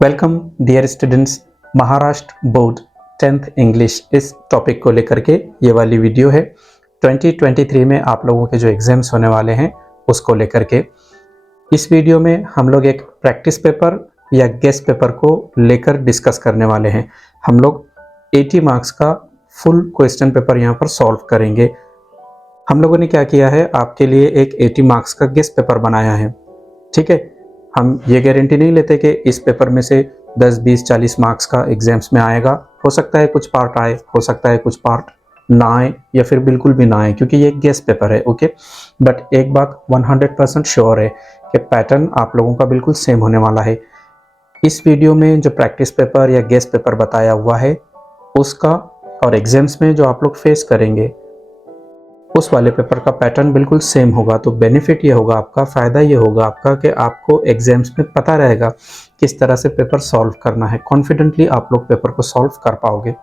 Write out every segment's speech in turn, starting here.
Welcome dear students. Maharashtra board 10th English इस topic को लेकर के ये वाली वीडियो है। 2023 में आप लोगों के जो एग्जाम्स होने वाले हैं उसको लेकर के इस वीडियो में हम लोग एक प्रैक्टिस पेपर या गेस्ट पेपर को लेकर डिस्कस करने वाले हैं। हम लोग 80 मार्क्स का फुल क्वेश्चन पेपर यहाँ पर सॉल्व करेंगे। हम लोगों ने क्या किया है, आपके लिए एक 80 मार्क्स का गेस्ट पेपर बनाया है। ठीक है, हम ये गारंटी नहीं लेते कि इस पेपर में से 10, 20, 40 मार्क्स का एग्जाम्स में आएगा। हो सकता है कुछ पार्ट आए, हो सकता है कुछ पार्ट ना आए या फिर बिल्कुल भी ना आए, क्योंकि ये गेस्ट पेपर है। ओके, बट एक बात 100% श्योर है कि पैटर्न आप लोगों का बिल्कुल सेम होने वाला है। इस वीडियो में जो प्रैक्टिस पेपर या गेस्ट पेपर बताया हुआ है उसका और एग्जाम्स में जो आप लोग फेस करेंगे उस वाले पेपर का पैटर्न बिल्कुल सेम होगा। तो बेनिफिट ये होगा आपका, फ़ायदा ये होगा आपका कि आपको एग्जाम्स में पता रहेगा किस तरह से पेपर सॉल्व करना है। कॉन्फिडेंटली आप लोग पेपर को सॉल्व कर पाओगे।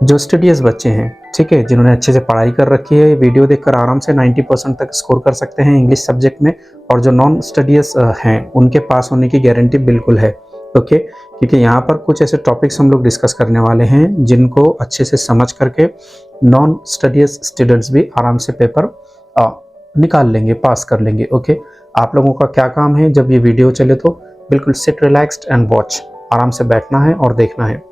जो स्टडीज बच्चे हैं, ठीक है, जिन्होंने अच्छे से पढ़ाई कर रखी है, वीडियो देखकर आराम से 90% तक स्कोर कर सकते हैं इंग्लिश सब्जेक्ट में। और जो नॉन स्टडीज हैं उनके पास होने की गारंटी बिल्कुल है। ओके, क्योंकि यहाँ पर कुछ ऐसे टॉपिक्स हम लोग डिस्कस करने वाले हैं जिनको अच्छे से समझ करके नॉन स्टडीज स्टूडेंट्स भी आराम से पेपर निकाल लेंगे, पास कर लेंगे। ओके, आप लोगों का क्या काम है, जब ये वीडियो चले तो बिल्कुल सिट रिलैक्स्ड एंड वॉच, आराम से बैठना है और देखना है।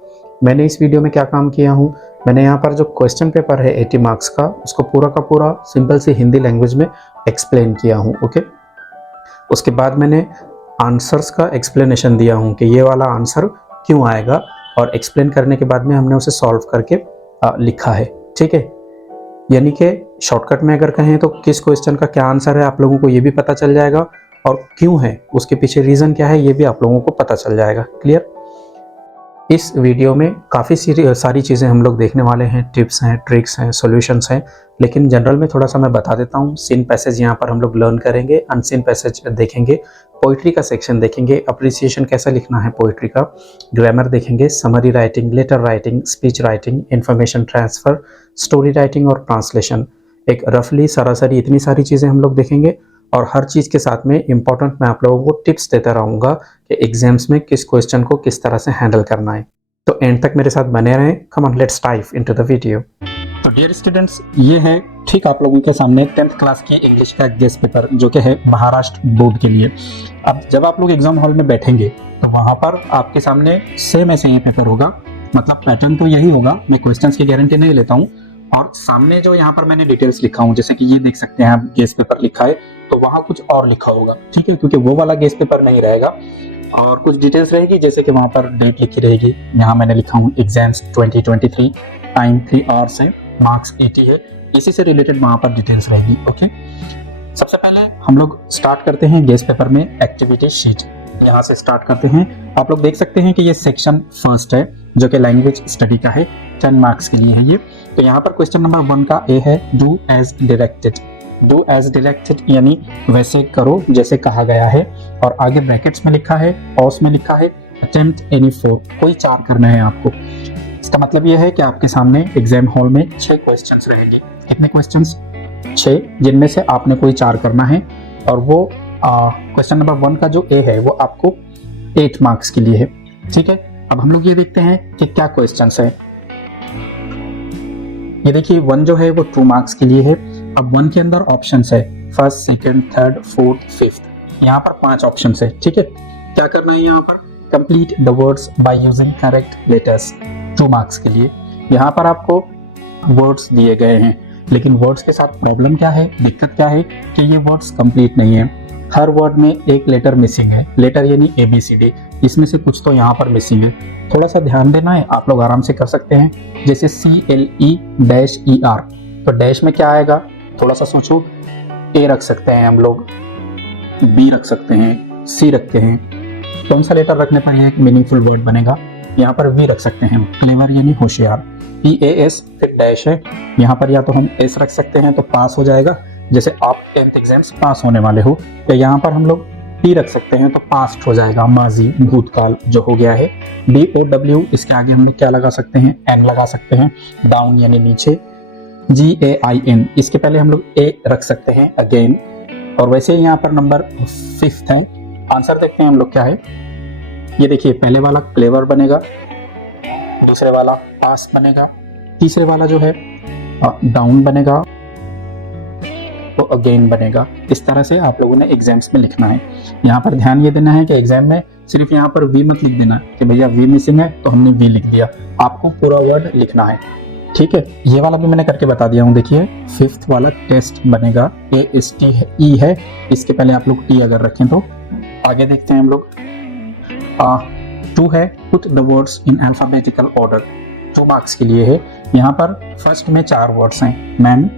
मैंने इस वीडियो में क्या काम किया हूँ, मैंने यहाँ पर जो क्वेश्चन पेपर है 80 मार्क्स का, उसको पूरा का पूरा सिंपल सी हिंदी लैंग्वेज में एक्सप्लेन किया हूँ। ओके, उसके बाद मैंने आंसर्स का एक्सप्लेनेशन दिया हूँ कि ये वाला आंसर क्यों आएगा, और एक्सप्लेन करने के बाद में हमने उसे सॉल्व करके लिखा है। ठीक है, यानी कि शॉर्टकट में अगर कहें तो किस क्वेश्चन का क्या आंसर है आप लोगों को ये भी पता चल जाएगा, और क्यों है उसके पीछे रीज़न क्या है ये भी आप लोगों को पता चल जाएगा। क्लियर? इस वीडियो में काफ़ी सारी चीज़ें हम लोग देखने वाले हैं, टिप्स हैं, ट्रिक्स हैं, सॉल्यूशंस हैं, लेकिन जनरल में थोड़ा सा मैं बता देता हूँ। सीन पैसेज यहाँ पर हम लोग लर्न करेंगे, अनसीन पैसेज देखेंगे, पोइट्री का सेक्शन देखेंगे, अप्रिसिएशन कैसा लिखना है पोइट्री का, ग्रामर देखेंगे, summary writing, letter writing, speech writing, information transfer, story writing और ट्रांसलेशन। एक रफली सरासरी इतनी सारी चीज़ें हम लोग देखेंगे, और हर चीज़ के साथ में इम्पॉर्टेंट मैं आप लोगों को टिप्स देता रहूँगा कि एग्जाम्स में किस क्वेश्चन को किस तरह से हैंडल करना है। तो एंड तक मेरे साथ बने रहें। Come on, let's dive into the video. तो डियर स्टूडेंट्स, ये है ठीक आप लोगों के सामने 10th क्लास की इंग्लिश का गेस्ट पेपर, जो कि है महाराष्ट्र बोर्ड के लिए। अब जब आप लोग एग्जाम हॉल में बैठेंगे तो वहाँ पर आपके सामने सेम ऐसे ही पेपर होगा, मतलब पैटर्न तो यही होगा। मैं क्वेश्चंस की गारंटी नहीं लेता हूँ, और सामने जो यहाँ पर मैंने डिटेल्स लिखा हूँ, जैसे कि ये देख सकते हैं आप, गेस्ट पेपर लिखा है तो वहाँ कुछ और लिखा होगा। ठीक है, क्योंकि वो वाला गेस्ट पेपर नहीं रहेगा, और कुछ डिटेल्स रहेगी, जैसे कि वहाँ पर डेट लिखी रहेगी। यहाँ मैंने लिखा हूँ एग्जाम्स 2023, टाइम 3 आवर्स है, मार्क्स 80 है, इसी से रिलेटेड वहाँ पर डिटेल्स रहेगी। ओके, सबसे पहले हम लोग स्टार्ट करते हैं गेस्ट पेपर में एक्टिविटी शीट। यहाँ से स्टार्ट करते हैं। आप लोग देख सकते हैं कि ये सेक्शन फर्स्ट है, जो कि लैंग्वेज स्टडी का है, 10 मार्क्स के लिए है ये। तो यहाँ पर क्वेश्चन नंबर 1 का ए है, do as directed. Do as directed यानी वैसे करो जैसे कहा गया है, और आगे ब्रैकेट्स में लिखा है, पॉज में लिखा है, अटेम्प्ट एनी 4, कोई 4 करना है आपको। इसका मतलब यह है कि आपके सामने एग्जाम हॉल में 6 क्वेश्चंस रहेंगे। कितने क्वेश्चंस? 6, जिनमें से आपने कोई 4 करना है। और वो क्वेश्चन नंबर 1 का जो ए है वो आपको 8 मार्क्स के लिए है। ठीक है, अब हम लोग ये देखते हैं कि क्या क्वेश्चंस है। ये देखिए 1 जो है वो 2 मार्क्स के लिए है। अब 1 के अंदर ऑप्शंस है, first, second, third, fourth, fifth. यहाँ पर 5 ऑप्शंस है। ठीक है, क्या करना है यहाँ पर? Complete the words by using correct letters, 2 marks के लिए। यहाँ पर आपको वर्ड्स दिए गए हैं, लेकिन वर्ड्स के साथ प्रॉब्लम क्या है, दिक्कत क्या है कि ये वर्ड्स कंप्लीट नहीं है। हर वर्ड में एक लेटर मिसिंग है। लेटर यानी ABCD, इसमें से कुछ तो यहाँ पर मिसिंग है। थोड़ा सा ध्यान देना है, आप लोग आराम से कर सकते हैं। जैसे CLE-ER, तो डैश में क्या आएगा, थोड़ा सा सोचो। A रख सकते हैं हम लोग, B रख सकते हैं, C रखते हैं। कौन सा लेटर रखने पर यह एक मीनिंगफुल वर्ड बनेगा? यहाँ पर V रख सकते हैं, क्लेवर यानी होशियार। PAS, फिर डैश है, यहाँ पर या तो हम S रख सकते हैं तो पास हो जाएगा, जैसे आप 10th एग्जाम्स पास होने वाले हो। या यहाँ पर हम लोग P रख सकते हैं तो पास्ट हो जाएगा, माजी, भूतकाल जो हो गया है। DOW, इसके आगे हम लोग क्या लगा सकते हैं? N लगा सकते हैं, डाउन यानी नीचे। GAIN, इसके पहले हम लोग A रख सकते हैं, अगेन। और वैसे यहाँ पर नंबर 5th है। आंसर देखते हैं हम लोग क्या है। ये देखिए पहले वाला क्लेवर बनेगा, दूसरे वाला पास बनेगा, तीसरे वाला जो है डाउन बनेगा, तो अगेन बनेगा। इस तरह से आप लोगों ने एग्जाम्स में लिखना है। यहाँ पर ध्यान ये देना है कि एग्जाम में सिर्फ यहाँ पर वी मत लिख देना कि भैया वी मिसिंग है तो हमने वी लिख दिया, आपको पूरा वर्ड लिखना है, ठीक है। ये वाला भी मैंने करके बता दिया हूँ। देखिए फिफ्थ वाला टेस्ट बनेगा, ASTE है, इसके पहले आप लोग टी अगर रखें तो। आगे देखते हैं हम लोग। 2 है put the words in alphabetical order, 2 marks के लिए है। यहाँ पर फर्स्ट में 4 वर्ड्स हैं, मैन,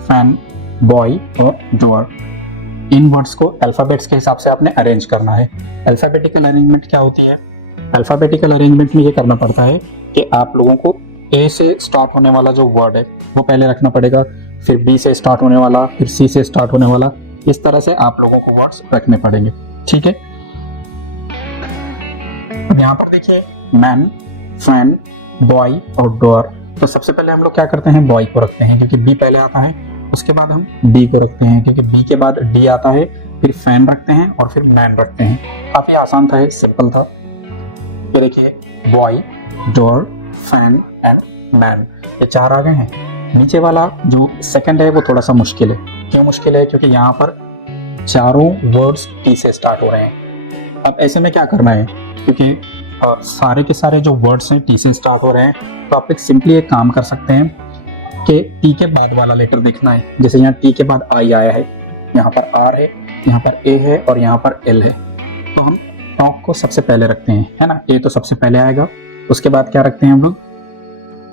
फैन, बॉय और डोर। इन वर्ड्स को अल्फाबेट्स के हिसाब से आपने अरेंज करना है। अल्फाबेटिकल अरेंजमेंट क्या होती है? अल्फाबेटिकल अरेंजमेंट में ये करना पड़ता है कि आप लोगों को ए से स्टार्ट होने वाला जो वर्ड है वो पहले रखना पड़ेगा, फिर बी से स्टार्ट होने वाला, फिर सी से स्टार्ट होने वाला, इस तरह से आप लोगों को वर्ड्स रखने पड़ेंगे, ठीक है। अब यहाँ पर देखिए मैन, फैन, बॉय और डोर। तो सबसे पहले हम लोग क्या करते हैं, बॉय को रखते हैं क्योंकि बी पहले आता है, उसके बाद हम डी को रखते हैं क्योंकि बी के बाद डी आता है, फिर फैन रखते हैं और फिर मैन रखते हैं। काफी आसान था, सिंपल था। ये देखिए boy, door, fan and man, ये 4 आ गए हैं। नीचे वाला जो सेकंड है वो थोड़ा सा मुश्किल है। क्यों मुश्किल है? क्योंकि यहाँ पर चारों वर्ड्स टी से स्टार्ट हो रहे हैं। अब ऐसे में क्या करना है, क्योंकि सारे के सारे जो वर्ड्स हैं टी से स्टार्ट हो रहे हैं, तो आप एक सिंपली एक काम कर सकते हैं कि टी के बाद वाला लेटर देखना है। जैसे यहाँ टी के बाद आई आया है, यहाँ पर आर है, यहाँ पर ए है और यहाँ पर एल है, तो हम टॉप को सबसे पहले रखते हैं, है ना। ए तो सबसे पहले आएगा, उसके बाद क्या रखते हैं हम लोग,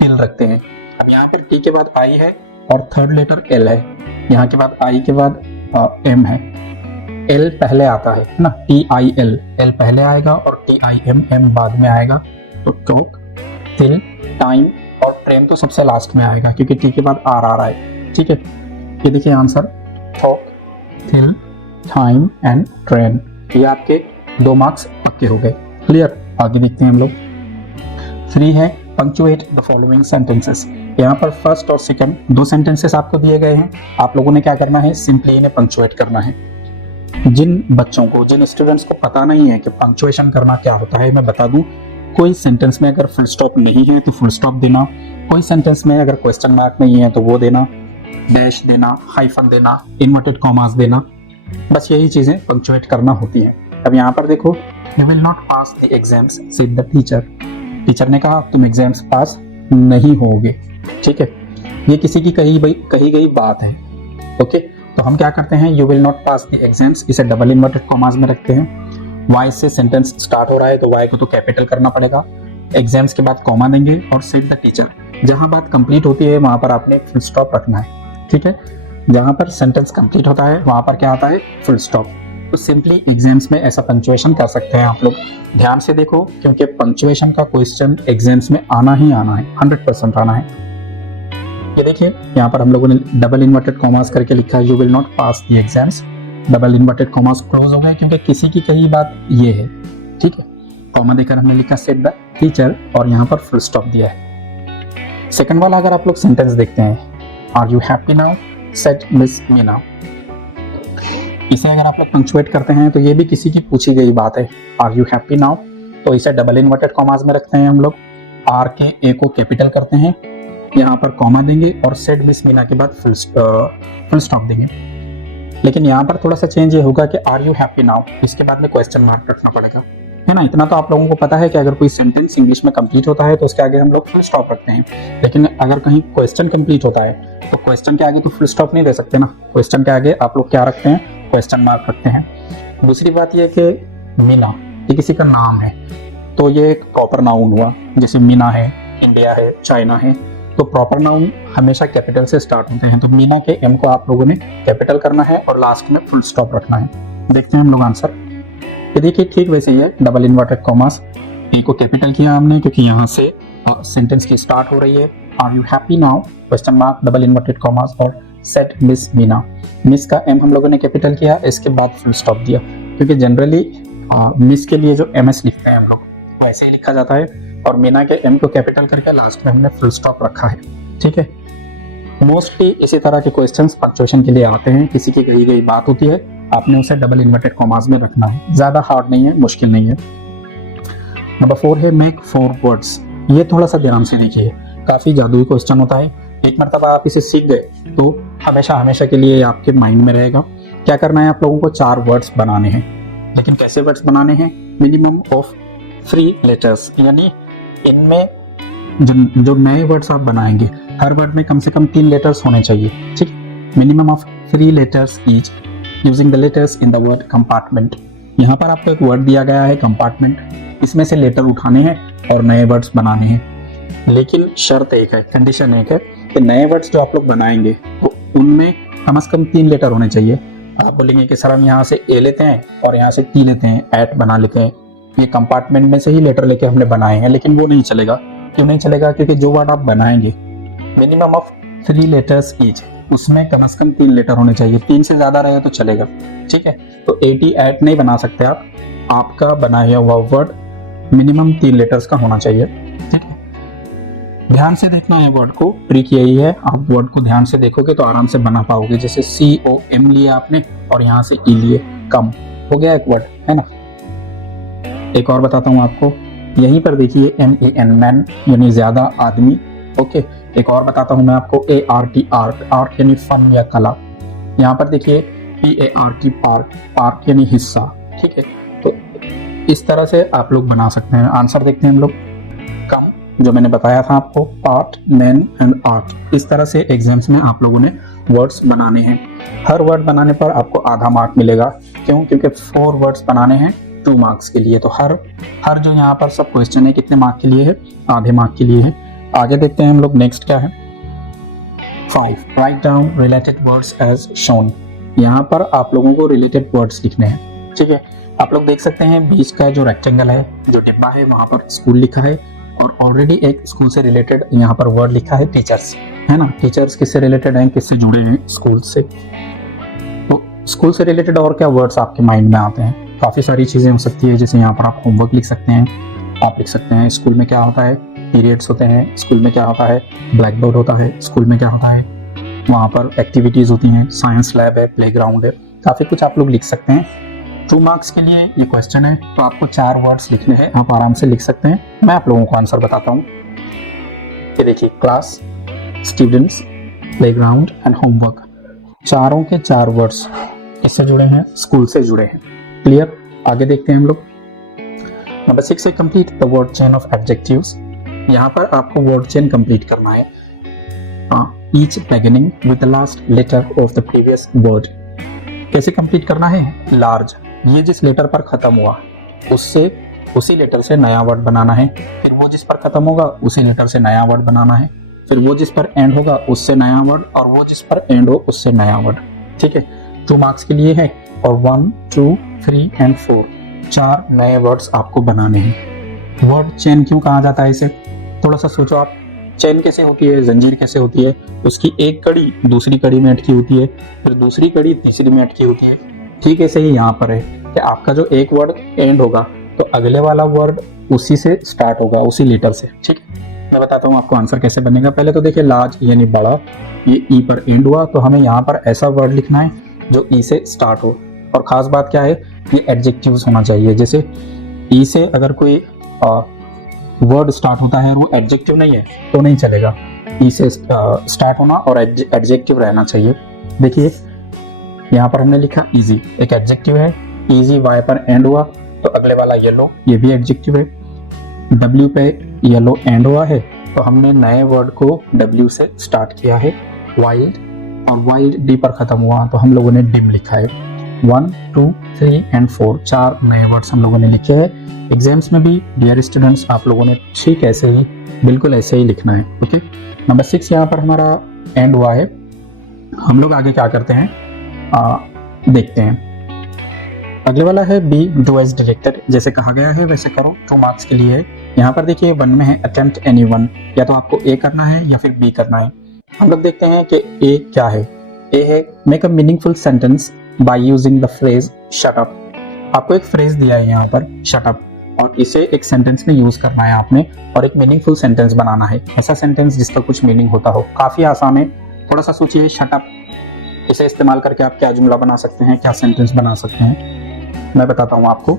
एल रखते हैं। अब यहाँ पर टी के बाद आई है और थर्ड लेटर एल है, यहाँ के बाद आई के बाद एम है, एल पहले आता है ना, TIL, एल पहले आएगा और TIM, एम बाद में आएगा। तो टोक, तिल, टाइम और ट्रेन तो सबसे लास्ट में आएगा क्योंकि टी के बाद आर आ रहा है, ठीक है। ये देखिए आंसर, टोक, तिल, टाइम एंड ट्रेन। ये आपके 2 मार्क्स पक्के हो गए, क्लियर। आगे देखते हैं हम लोग। 3 है पंक्चुएट द फॉलोइंग सेंटेंसेस। यहाँ पर फर्स्ट और सेकंड 2 सेंटेंसेस आपको दिए गए हैं, आप लोगों ने क्या करना है, सिंपली इन्हें पंक्चुएट करना है। जिन बच्चों को, जिन स्टूडेंट्स को पता नहीं है कि पंक्चुएशन करना क्या होता है, मैं बता दूं, कोई सेंटेंस में अगर फुल स्टॉप नहीं है तो फुल स्टॉप देना, कोई सेंटेंस में अगर क्वेश्चन मार्क नहीं है तो वो देना, डैश देना, हाइफन देना, इन्वर्टेड कॉमास देना, बस यही चीजें पंक्चुएट करना होती हैं। अब यहाँ पर देखो, you will not pass the exams said the teacher. Teacher ने कहा तुम एग्जाम्स पास नहीं होगे, ठीक है। ये किसी की कही गई बात है, ओके। तो हम क्या करते हैं, you will not pass the exams, इसे डबल इन्वर्टेड कॉमास में रखते हैं। वाई से सेंटेंस स्टार्ट हो रहा है तो वाई को तो कैपिटल करना पड़ेगा, एग्जाम्स के बाद कॉमा देंगे और सेड द टीचर। जहां बात कंप्लीट होती है वहां पर आपने फुल स्टॉप रखना है, ठीक है। जहां पर सेंटेंस कंप्लीट होता है वहां पर क्या आता है, फुल स्टॉप। तो सिंपली एग्जाम्स में ऐसा पंक्चुएशन कर सकते हैं आप लोग। ध्यान से देखो क्योंकि पंक्चुएशन का क्वेश्चन एग्जाम्स में आना ही आना है, 100% आना है। ये देखिए यहाँ पर हम लोगों ने डबल इन्वर्टेड कॉमास करके लिखा है, you will not pass the exams. Double inverted commas close हो गए क्योंकि किसी की कही बात ये है, ठीक है। कॉमा देकर हमने लिखा सेड द टीचर और यहाँ पर फुल स्टॉप दिया है। सेकंड वाला अगर आप लोग सेंटेंस देखते हैं, are you happy now, said Miss Meena. इसे अगर आप लोग पंक्चुएट करते हैं तो ये भी किसी की पूछी गई बात है, आर यू हैप्पी नाउ, तो इसे डबल इन्वर्टेड कॉमास में रखते हैं हम लोग। आर के ए को कैपिटल करते हैं, यहाँ पर कॉमा देंगे और सेड मिस मीना के बाद फुल स्टॉप देंगे। लेकिन यहाँ पर थोड़ा सा चेंज ये होगा कि आर यू हैप्पी नाउ, इसके बाद में क्वेश्चन मार्क रखना पड़ेगा, है ना। इतना तो आप लोगों को पता है कि अगर कोई सेंटेंस इंग्लिश में कंप्लीट होता है तो उसके आगे हम लोग फुल स्टॉप रखते हैं, लेकिन अगर कहीं क्वेश्चन कंप्लीट होता है तो क्वेश्चन के आगे तो फुल स्टॉप नहीं दे सकते ना। क्वेश्चन के आगे आप लोग क्या रखते हैं, क्वेश्चन मार्क रखते हैं। दूसरी बात यह कि मीना, ये किसी का नाम है तो ये एक प्रॉपर नाउन हुआ, जैसे मीना है, इंडिया है, चाइना है, तो प्रॉपर नाउन हमेशा कैपिटल से स्टार्ट होते हैं। तो मीना के एम को आप लोगों ने कैपिटल करना है और लास्ट में फुल स्टॉप रखना है। देखते हैं हम लोग आंसर। ये देखिए ठीक वैसे ही है, डबल इन्वर्टेड कॉमास, ए को कैपिटल किया हमने क्योंकि यहाँ से सेंटेंस की स्टार्ट हो रही है। Are you happy now, question mark, double inverted commas और सेड मिस मीना। मिस का एम हम लोगों ने कैपिटल किया, इसके बाद फुल स्टॉप दिया क्योंकि जनरली मिस के लिए जो MS लिखते हैं हम लोग वैसे ही लिखा जाता है, और मीना के एम को कैपिटल करके लास्ट में हमने फुल स्टॉप रखा है, ठीक है। मोस्टली इसी तरह के क्वेश्चंस पंक्चुएशन के लिए आते हैं, किसी की कही गई बात होती है, आपने उसे डबल इन्वर्टेड कॉमास में रखना है। ज्यादा हार्ड नहीं है, मुश्किल नहीं है। नंबर 4 है मेक 4 वर्ड्स। ये थोड़ा सा ध्यान से देखिए, काफ़ी जादुई क्वेश्चन होता है। एक मरतबा आप इसे सीख गए तो हमेशा हमेशा के लिए आपके माइंड में रहेगा। क्या करना है, आप लोगों को 4 वर्ड्स बनाने हैं। लेकिन कैसे वर्ड्स बनाने हैं, मिनिमम ऑफ 3 लेटर्स, यानी इनमें जो नए वर्ड्स आप बनाएंगे हर वर्ड में कम से कम 3 लेटर्स होने चाहिए, ठीक। Minimum of 3 letters each using the letters in the word compartment. यहाँ पर आपको एक वर्ड दिया गया है कंपार्टमेंट, इसमें से लेटर उठाने हैं और नए वर्ड्स बनाने हैं। लेकिन शर्त एक है, कंडीशन एक है कि नए वर्ड्स जो आप लोग बनाएंगे तो उनमें कम से कम 3 लेटर होने चाहिए। आप बोलेंगे कि सर हम यहाँ से ए लेते हैं और यहाँ से टी लेते हैं, एट बना लेते हैं, ये कंपार्टमेंट में से ही लेटर लेके हमने बनाए हैं, लेकिन वो नहीं चलेगा। क्यों नहीं चलेगा, क्योंकि जो वर्ड आप बनाएंगे मिनिमम ऑफ 3 लेटर्स ईच, उसमें कम से कम 3 लेटर होने चाहिए। 3 से ज्यादा रहे तो चलेगा, ठीक है। तो 80 एट नहीं बना सकते आप, आपका बनाया हुआ वर्ड मिनिमम 3 लेटर्स का होना चाहिए, ठीक है। ध्यान से देखना है वर्ड को, ट्रिक यही है, आप वर्ड को ध्यान से देखोगे तो आराम से बना पाओगे। जैसे COM लिया आपने और यहाँ से E लिए, कम हो गया एक वर्ड, है ना। एक और बताता हूँ आपको, यहीं पर देखिए MAN मैन यानी ज्यादा आदमी, ओके। एक और बताता हूँ मैं आपको, ART आर्ट, आर्ट यानी फन या कला। यहाँ पर देखिए PART पार्ट, पार्ट यानी हिस्सा, ठीक है। तो इस तरह से आप लोग बना सकते हैं। आंसर देखते हैं हम लोग, कम जो मैंने बताया था आपको, पार्ट, मैन एंड आर्ट। इस तरह से एग्जाम्स में आप लोगों ने वर्ड्स बनाने हैं। हर वर्ड बनाने पर आपको आधा मार्क मिलेगा। क्यों, क्योंकि 4 वर्ड्स बनाने हैं 2 मार्क्स के लिए। तो हर जो यहाँ पर सब क्वेश्चन है कितने मार्क के लिए है, आधे मार्क के लिए है। आगे देखते हैं हम लोग, नेक्स्ट क्या है। 5 write down related words as shown. यहाँ पर आप लोगों को रिलेटेड वर्ड्स लिखने हैं, ठीक है। आप लोग देख सकते हैं बीच का जो रेक्टेंगल है, जो डिब्बा है, वहां पर स्कूल लिखा है और ऑलरेडी एक स्कूल से रिलेटेड यहाँ पर वर्ड लिखा है टीचर्स, है ना। टीचर्स किससे रिलेटेड हैं, किससे जुड़े हैं, स्कूल से। तो स्कूल से रिलेटेड और क्या वर्ड्स आपके माइंड में आते हैं, काफी सारी चीजें हो सकती है। जैसे यहाँ पर आप होमवर्क लिख सकते हैं, आप लिख सकते हैं स्कूल में क्या होता है, पीरियड्स होते हैं, स्कूल में क्या होता है, ब्लैक बोर्ड होता है, स्कूल में क्या होता है, वहाँ पर एक्टिविटीज होती हैं, साइंस लैब है, प्लेग्राउंड है, काफी कुछ आप लोग लिख सकते हैं। 2 मार्क्स के लिए ये क्वेश्चन है, तो आपको 4 वर्ड्स लिखने हैं, आप आराम से लिख सकते हैं। मैं आप लोगों को आंसर बताता हूँ। ये देखिए, class, students, playground and homework, चारों के 4 वर्ड्स किससे जुड़े हैं, स्कूल से जुड़े हैं। क्लियर, आगे देखते हैं हम लोग। नंबर 6 है complete the word chain of adjectives. यहाँ पर आपको वर्ड चेन कंप्लीट करना है, each beginning with the last letter of the previous word. कैसे कंप्लीट करना है, लार्ज, ये जिस लेटर पर खत्म हुआ उससे उसी लेटर से नया वर्ड बनाना है, फिर वो जिस पर खत्म होगा उसी लेटर से नया वर्ड बनाना है, फिर वो जिस पर एंड होगा उससे नया वर्ड, और वो जिस पर एंड हो उससे नया वर्ड, ठीक है। 2 मार्क्स के लिए है, और 1, 2, 3 एंड 4 4 नए वर्ड्स आपको बनाने हैं। वर्ड चेन क्यों कहा जाता है इसे, थोड़ा सा सोचो आप। चेन कैसे होती है, जंजीर कैसे होती है, उसकी एक कड़ी दूसरी कड़ी में अटकी होती है, फिर दूसरी कड़ी तीसरी में अटकी होती है। ठीक ऐसे ही यहाँ पर है कि आपका जो एक वर्ड एंड होगा तो अगले वाला वर्ड उसी से स्टार्ट होगा, उसी लेटर से, ठीक है। मैं बताता हूँ आपको आंसर कैसे बनेगा। पहले तो देखिए, लार्ज यानी बड़ा, ये ई पर एंड हुआ तो हमें यहाँ पर ऐसा वर्ड लिखना है जो ई से स्टार्ट हो, और खास बात क्या है, ये एडजेक्टिव्स होना चाहिए। जैसे ई से अगर कोई वर्ड स्टार्ट होता है और वो एडजेक्टिव नहीं है तो नहीं चलेगा। ई से स्टार्ट होना और एडजेक्टिव रहना चाहिए। देखिए यहाँ पर हमने लिखा इजी, एक एडजेक्टिव है। इजी वाई पर एंड हुआ तो अगले वाला येलो, ये भी एडजेक्टिव है। डब्ल्यू पे येलो एंड हुआ है तो हमने नए वर्ड को डब्ल्यू से स्टार्ट किया है। वाइल्ड, और वाइल्ड डी पर खत्म हुआ तो हम लोगों ने डिम लिखा है। 1, 2, 3 एंड 4 4 नए वर्ड्स हम लोगों ने लिखे हैं। एग्जाम्स में भी डियर स्टूडेंट्स आप लोगों ने ठीक ऐसे ही, बिल्कुल ऐसे ही लिखना है, ओके। नंबर 6 यहाँ पर हमारा एंड हुआ है। हम लोग आगे क्या करते हैं देखते हैं। अगले वाला है बी डू एज डायरेक्टेड, जैसे कहा गया है वैसे करो। 2 मार्क्स के लिए है। यहाँ पर देखिए 1 में है अटेम्प्ट एनी वन, या तो आपको ए करना है या फिर बी करना है। हम लोग देखते हैं कि ए क्या है। ए है make a meaningful sentence by using the phrase shut up. आपको एक फ्रेज दिया है यहाँ पर शट अप, और इसे एक सेंटेंस में यूज करना है आपने, और एक मीनिंगफुल सेंटेंस बनाना है। ऐसा सेंटेंस जिसका कुछ मीनिंग होता हो। काफी आसान है, थोड़ा सा सोचिए। शट अप, इसे इस्तेमाल करके आप क्या जुमला बना सकते हैं, क्या सेंटेंस बना सकते हैं, मैं बताता हूँ आपको।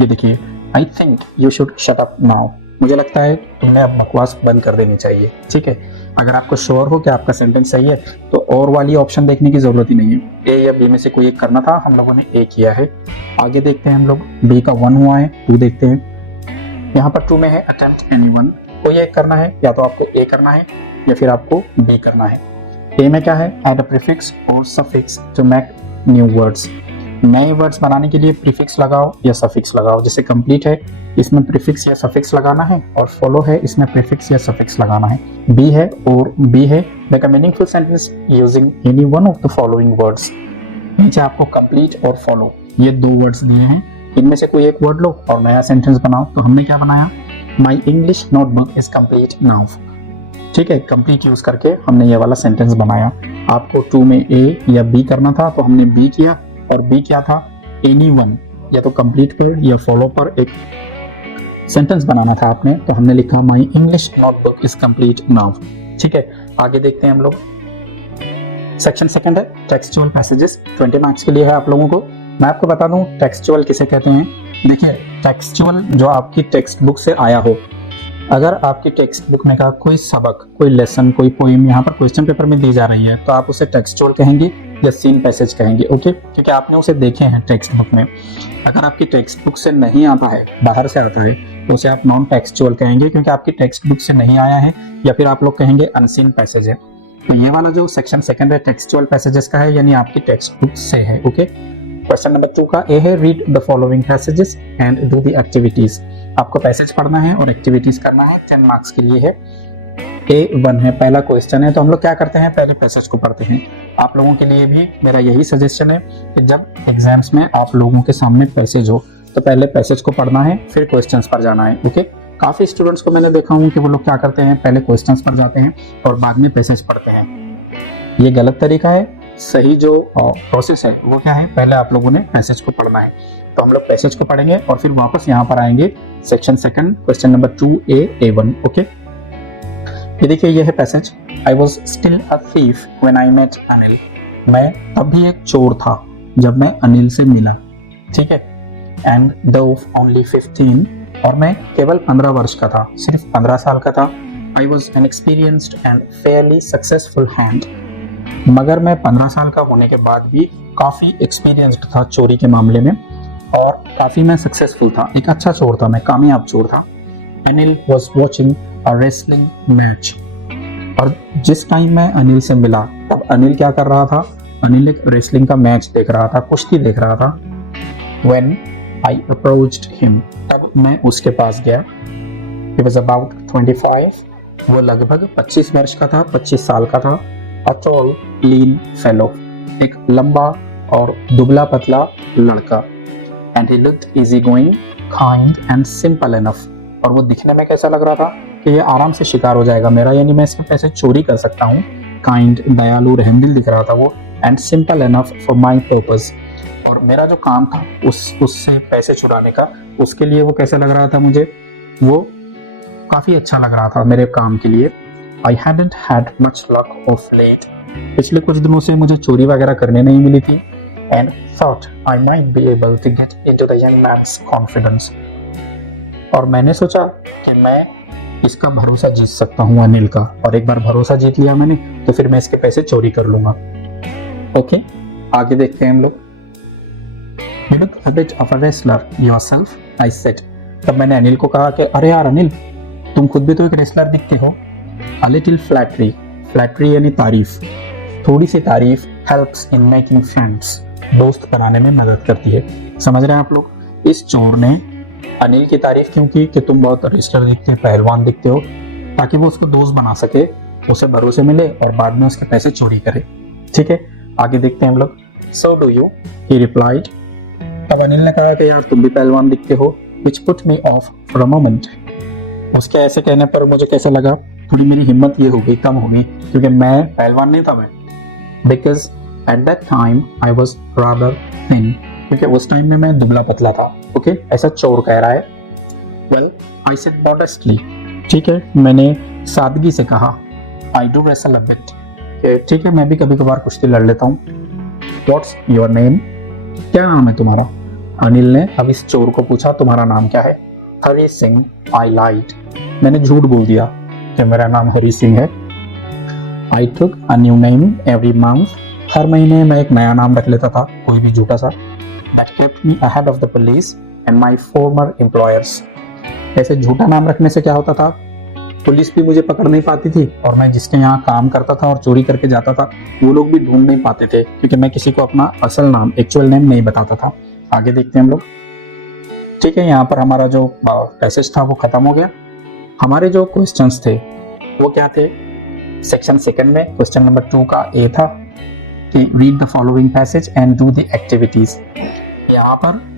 ये देखिए, I think you should shut up now. मुझे लगता है तुम्हें अब बकवास बंद कर देनी चाहिए। ठीक है, अगर आपको श्योर हो कि आपका सेंटेंस सही है तो और वाली ऑप्शन देखने की जरूरत ही नहीं है। ए या बी में से कोई एक करना था, हम लोगों ने ए किया है। आगे देखते हैं हम लोग, बी का 1 हुआ है, 2 देखते हैं। यहाँ पर 2 में है अटेम्प्ट एनीवन, कोई एक करना है, या तो आपको ए करना है या फिर आपको बी करना है। ए में क्या है, ऐड अ प्रीफिक्स और suffix to make new words. नए वर्ड्स बनाने के लिए प्रीफिक्स लगाओ या सफिक्स लगाओ। जैसे कंप्लीट है, इसमें प्रीफिक्स या सफिक्स लगाना है, और फॉलो है, इसमें प्रीफिक्स या सफिक्स लगाना है। बी है और बी है, make a meaningful sentence using any one of the following words. नीचे आपको कंप्लीट और फॉलो ये 2 वर्ड्स दिए हैं, इनमें से कोई एक वर्ड लो और नया सेंटेंस बनाओ। तो हमने क्या बनाया, my English notebook is complete now. ठीक है, कंप्लीट यूज करके हमने ये वाला सेंटेंस बनाया। आपको 2 में ए या बी करना था तो हमने बी किया, और बी क्या था, एनी वन, या तो कंप्लीट पर या फॉलो पर एक सेंटेंस बनाना था आपने, तो हमने लिखा my English notebook is complete now. ठीक है, आगे देखते हैं हम लोग। सेक्शन सेकंड है टेक्सचुअल पैसेजेस, 20 मार्क्स के लिए है आप लोगों को। मैं आपको बता दूं टेक्सचुअल किसे कहते हैं। देखिए, टेक्सचुअल जो आपकी टेक्स्ट बुक से आया हो, अगर आपकी टेक्स्ट बुक में का कोई सबक, कोई लेसन, कोई पोएम यहाँ पर क्वेश्चन पेपर में दी जा रही है, तो आप उसे टेक्सचुअल कहेंगे या सीन पैसेज कहेंगे। ओके, क्योंकि आपने उसे देखे हैं टेक्स्ट बुक में। अगर आपकी टेक्स्ट बुक से नहीं आता है, बाहर से आता है, तो उसे आप नॉन टेक्सचुअल कहेंगे, क्योंकि आपकी टेक्स्ट बुक से नहीं आया है, या फिर आप लोग कहेंगे अनसीन पैसेज है। तो ये वाला जो सेक्शन सेकंड है टेक्सचुअल पैसेजेस का है, यानी आपकी टेक्स्ट बुक से है। ओके, क्वेश्चन नंबर 2 का ए है, read the following passages and do the activities. आपको पैसेज पढ़ना है और एक्टिविटीज करना है, 10 मार्क्स के लिए है। A1 है, पहला क्वेश्चन है, तो हम लोग क्या करते हैं, पहले पैसेज को पढ़ते हैं। आप लोगों के लिए भी मेरा यही सजेशन है कि जब एग्जाम्स में आप लोगों के सामने पैसेज हो तो पहले पैसेज को पढ़ना है, फिर क्वेश्चंस पर जाना है। ओके, काफी स्टूडेंट्स को मैंने देखा हूँ कि वो लोग क्या करते हैं, पहले क्वेश्चंस पर जाते हैं और बाद में पैसेज पढ़ते हैं। ये गलत तरीका है। सही जो प्रोसेस है वो क्या है, पहले आप लोगों ने पैसेज को पढ़ना है। तो हम लोग पैसेज को पढ़ेंगे और फिर वापस यहाँ पर आएंगे section second, question number 2A1। Okay, ये देखिए, ये है passage. I was still a thief when I met Anil. मैं तब भी एक चोर था जब मैं अनिल से मिला। ठीक है, एंड दो ओनली 15, और मैं केवल 15 वर्ष का था, सिर्फ 15 साल का था। I was an experienced and Fairlie successful hand. मगर मैं 15 साल का होने के बाद भी काफी एक्सपीरियंस्ड था चोरी के मामले में, और काफी मैं सक्सेसफुल था, एक अच्छा चोर था, मैं कामयाब चोर था। Anil was watching a wrestling match. और जिस टाइम मैं अनिल से मिला तब अनिल क्या कर रहा था, अनिल एक रेसलिंग का मैच देख रहा था, कुश्ती देख रहा था। When I approached him, तब मैं उसके पास गया। He was about 25, वो लगभग 25 वर्ष का था, 25 साल का था। A tall, lean fellow, एक लंबा और दुबला पतला लड़का। And he looked easygoing, kind and simple enough, और वो दिखने में कैसा लग रहा था कि ये आराम से शिकार हो जाएगा मेरा, यानी मैं इसमें पैसे चोरी कर सकता हूँ। काइंड, दयालु, रहमदिल दिख रहा था वो, and simple enough for my purpose, और मेरा जो काम था उससे पैसे चुराने का, उसके लिए वो कैसा लग रहा था मुझे, वो काफ़ी अच्छा लग रहा था मेरे काम के लिए। I hadn't had much luck of late, पिछले कुछ दिनों से मुझे चोरी वगैरह करने नहीं मिली थी। And thought I might be able to get into the young man's confidence, और मैंने सोचा कि मैं इसका भरोसा जीत सकता हूँ अनिल का, और एक बार भरोसा जीत लिया मैंने तो फिर मैं इसके पैसे चोरी कर लूंगा। ओके, आगे देखते हैं हम लोग। You look a bit of a wrestler yourself, I said. तब मैंने अनिल को कहा कि अरे यार अनिल, तुम खुद भी तो एक रेसलर दिखते हो। A little flattery, flattery यानी तारीफ, थोड़ी सी तारीफ helps in making friends, दोस्त बनाने में मदद करती है। समझ रहे हैं आप लोग, इस चोर ने अनिल की तारीफ क्यों की कि तुम बहुत रेसलर दिखते हो, पहलवान दिखते हो, ताकि वो उसको दोस्त बना सके, उसे भरोसे मिले और बाद में उसके पैसे चोरी करे। ठीक है, आगे देखते हैं हम लोग। So do you? He replied. तब अनिल ने कहा कि यार तुम भी पहलवान दिखते हो, which put me off for a moment. उसके ऐसे कहने पर मुझे कैसा लगा, थोड़ी मेरी हिम्मत ये हो गई, कम हो गई, क्योंकि मैं पहलवान नहीं था मैं। Because at that time I was rather thin, क्योंकि उस टाइम में मैं दुबला पतला था। ओके, ऐसा चोर कह रहा है। Well, I said modestly. ठीक है, मैंने सादगी से कहा, I do wrestle a bit. ठीक है, मैं भी कभी कभार कुश्ती लड़ लेता हूँ। What's your name? क्या नाम है तुम्हारा? अनिल ने अब इस चोर को पूछा तुम्हारा नाम क्या है? हरी सिंह। आई लाइड। मैंने झूठ बोल दिया कि मेरा नाम हरी सिंह है। I took a new name every month. हर महीने मैं एक नया नाम रख लेता था, कोई भी झूठा सा। That kept me ahead of the police and my former employers। ऐसे झूठा नाम रखने से क्या होता था, पुलिस भी मुझे पकड़ नहीं पाती थी और मैं जिसके यहाँ काम करता था और चोरी करके जाता था वो लोग भी ढूंढ नहीं पाते थे, क्योंकि मैं किसी को अपना असल नाम, एक्चुअल नेम नहीं बताता था। आगे देखते हैं हम लोग। ठीक है, यहाँ पर हमारा जो पैसेज था वो खत्म हो गया। हमारे जो क्वेश्चंस थे वो क्या थे? सेक्शन सेकंड में क्वेश्चन नंबर 2 का ए था कि read the following passage and do the activities. यहाँ पर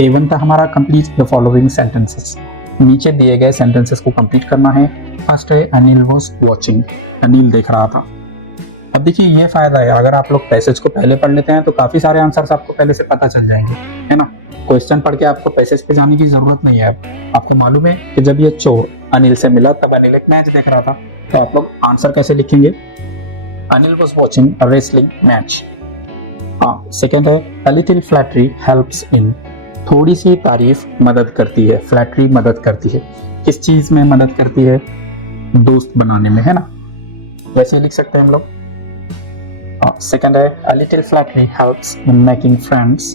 A1 था हमारा कंप्लीट द फॉलोइंग सेंटेंसेस। नीचे दिए गए सेंटेंसेस को कंप्लीट करना है। फर्स्ट है अनिल वाज वाचिंग। अनिल देख रहा था। अब देखिए ये फायदा है, अगर आप लोग पैसेज को पहले पढ़ लेते हैं तो काफी सारे आंसर्स आपको पहले से पता चल जाएंगे, है ना। क्वेश्चन पढ़ के आपको पैसेज पे जाने की जरूरत नहीं है। आपको मालूम है कि जब ये चोर अनिल से मिला तब अनिल एक मैच देख रहा था, तो आप लोग आंसर कैसे लिखेंगे? Anil was watching a wrestling match. Second है a little flattery helps in. थोड़ी सी तारीफ मदद करती है। फ्लैटरी मदद करती है, किस चीज में मदद करती है? दोस्त बनाने में, है ना। वैसे लिख सकते हैं हम लोग। सेकंड है a little flattery helps in making friends.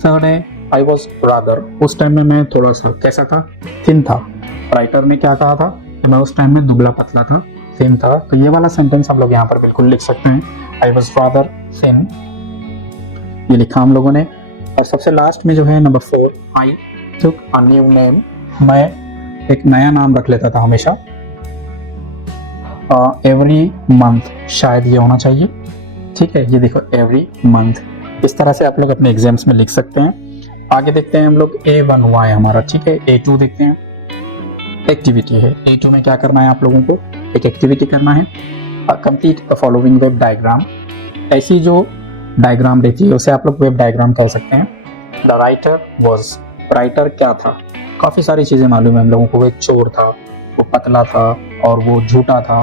Third है आई वॉज रादर। उस टाइम में मैं थोड़ा सा कैसा था? थिन था। राइटर ने क्या कहा था? मैं उस टाइम में दुबला पतला था, थिन था। तो ये वाला सेंटेंस हम लोग यहाँ पर बिल्कुल लिख सकते हैं, आई वॉज रादर थिन। ये लिखा हम लोगों ने। और सबसे लास्ट में जो है number 4, I took a new name. मैं एक नया नाम रख लेता था हमेशा। एवरी मंथ, शायद ये होना चाहिए। ठीक है, ये देखो एवरी मंथ। इस तरह से आप लोग अपने एग्जाम्स में लिख सकते हैं। आगे देखते हैं हम लोग A1Y हमारा। ठीक है, A2 देखते हैं। एक्टिविटी है। A2 में क्या करना है आप लोगों को? एक एक्टिविटी करना है, complete the following web diagram. ऐसी जो डायग्राम रहती है उसे आप लोग वेब डायग्राम कह सकते हैं। The writer was. राइटर क्या था? काफी सारी चीजें मालूम है हम लोगों को। वो एक चोर था, वो पतला था और वो झूठा था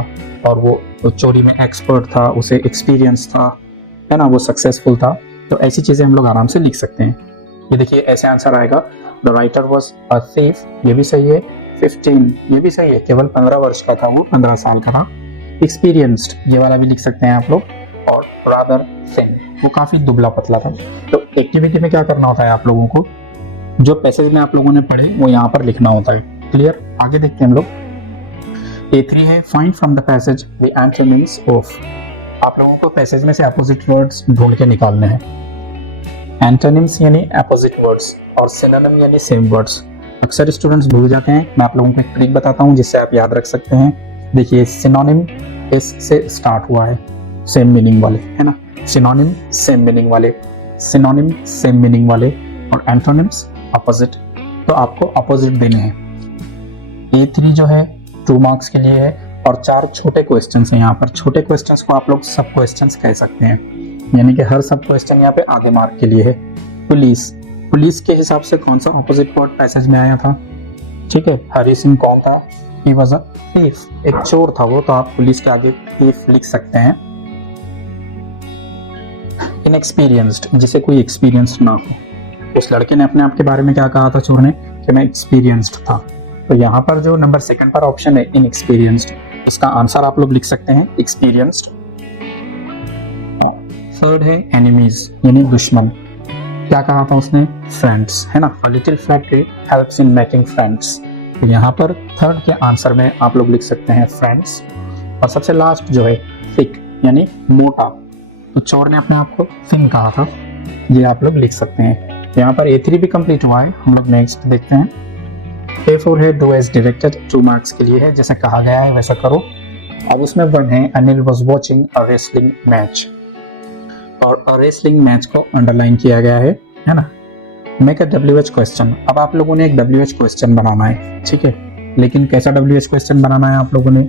और वो चोरी में एक्सपर्ट था, उसे एक्सपीरियंस था, है ना, वो सक्सेसफुल था। तो ऐसी चीजें हम लोग आराम से लिख सकते हैं। ये देखिए ऐसे आंसर आएगा। The writer was a thief, ये भी सही है। 15, ये भी सही है, केवल 15 वर्ष का था वो, 15 साल का था। एक्सपीरियंस्ड, ये वाला भी लिख सकते हैं आप लोग। और रादर थिन, वो काफी दुबला पतला था। तो एक्टिविटी में क्या करना होता है आप लोगों को? जो पैसेज में आप लोगों ने पढ़े वो यहाँ पर लिखना होता है। क्लियर? आगे देखते हैं हम लोग। A3 है find from the passage the antonyms of. आप लोगों को पैसेज में से अपोजिट वर्ड्स ढूंढ के निकालने हैं। एंटोनिम्स यानी अपोजिट वर्ड्स और सिनोनिम यानी सेम वर्ड्स। अक्सर स्टूडेंट्स भूल जाते हैं, मैं आप लोगों को एक ट्रिक बताता हूँ जिससे आप याद रख सकते हैं। देखिए सिनोनिम एस से स्टार्ट हुआ है, सेम मीनिंग वाले, है ना। सिनोनिम सेम मीनिंग वाले, सिनोनिम सेम मीनिंग वाले, और एंटोनिम्स अपोजिट। तो आपको अपोजिट देने हैं। A3 जो है 2 मार्क्स के लिए है और 4 छोटे क्वेश्चंस हैं यहाँ पर। छोटे क्वेश्चंस को आप लोग सब क्वेश्चंस कह सकते हैं, यानी कि हर सब क्वेश्चन यहाँ पे आधे मार्क के लिए है। पुलिस, पुलिस के हिसाब से कौन सा अपोजिट वर्ड पैसेज में आया था? ठीक है, हरी सिंह कौन था? ही वाज अ थीफ, एक चोर था वो, तो आप पुलिस के आगे थीफ लिख सकते हैं। इनएक्सपीरियंस्ड, जिसे कोई एक्सपीरियंस्ड ना हो। उस लड़के ने अपने आप के बारे में क्या कहा था चोर ने? कि मैं एक्सपीरियंस्ड था। तो यहाँ पर जो नंबर 2 पर ऑप्शन है इनएक्सपीरियंस्ड, इसका आंसर आप लोग लिख सकते हैं एक्सपीरियंस्ड। थर्ड है एनिमीज यानी दुश्मन। क्या कहा था उसने? फ्रेंड्स, है ना। A little flattery helps in making friends। तो यहाँ पर थर्ड के आंसर में आप लोग लिख सकते हैं फ्रेंड्स। और सबसे लास्ट जो है थिक यानी मोटा, तो चोर ने अपने आप को थिन कहा था, ये आप लोग लिख सकते हैं। यहाँ पर A3 भी कंप्लीट हुआ है। हम लोग नेक्स्ट देखते हैं। A4 है डू एज डायरेक्टेड, 2 मार्क्स के लिए है, जैसा कहा गया है वैसा करो। अब उसमें वर्ड है Anil was watching a wrestling match, और रेसलिंग मैच को अंडरलाइन किया गया है ना। Make a WH question. अब आप लोगों ने एक WH क्वेश्चन बनाना है, ठीक है। लेकिन कैसा WH क्वेश्चन बनाना है आप लोगों ने?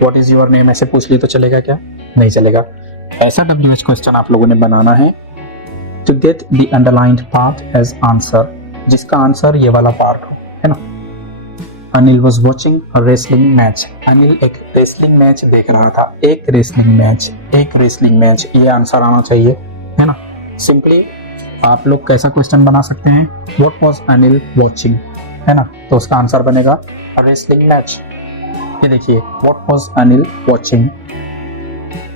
व्हाट इज योर नेम ऐसे पूछ लिए तो चलेगा क्या? नहीं चलेगा। ऐसा WH क्वेश्चन आप लोगों ने बनाना है to get the underlined part as answer, जिसका आंसर ये वाला पार्ट हो, है ना। Anil was watching a wrestling match. Anil एक रेसलिंग मैच देख रहा था। एक रेसलिंग मैच, एक रेसलिंग मैच, ये आंसर आना चाहिए, है ना। सिंपली आप लोग कैसा क्वेश्चन बना सकते हैं, व्हाट वाज अनिल वाचिंग, है ना, तो उसका आंसर बनेगा रेसलिंग मैच। ये देखिए, what was Anil watching.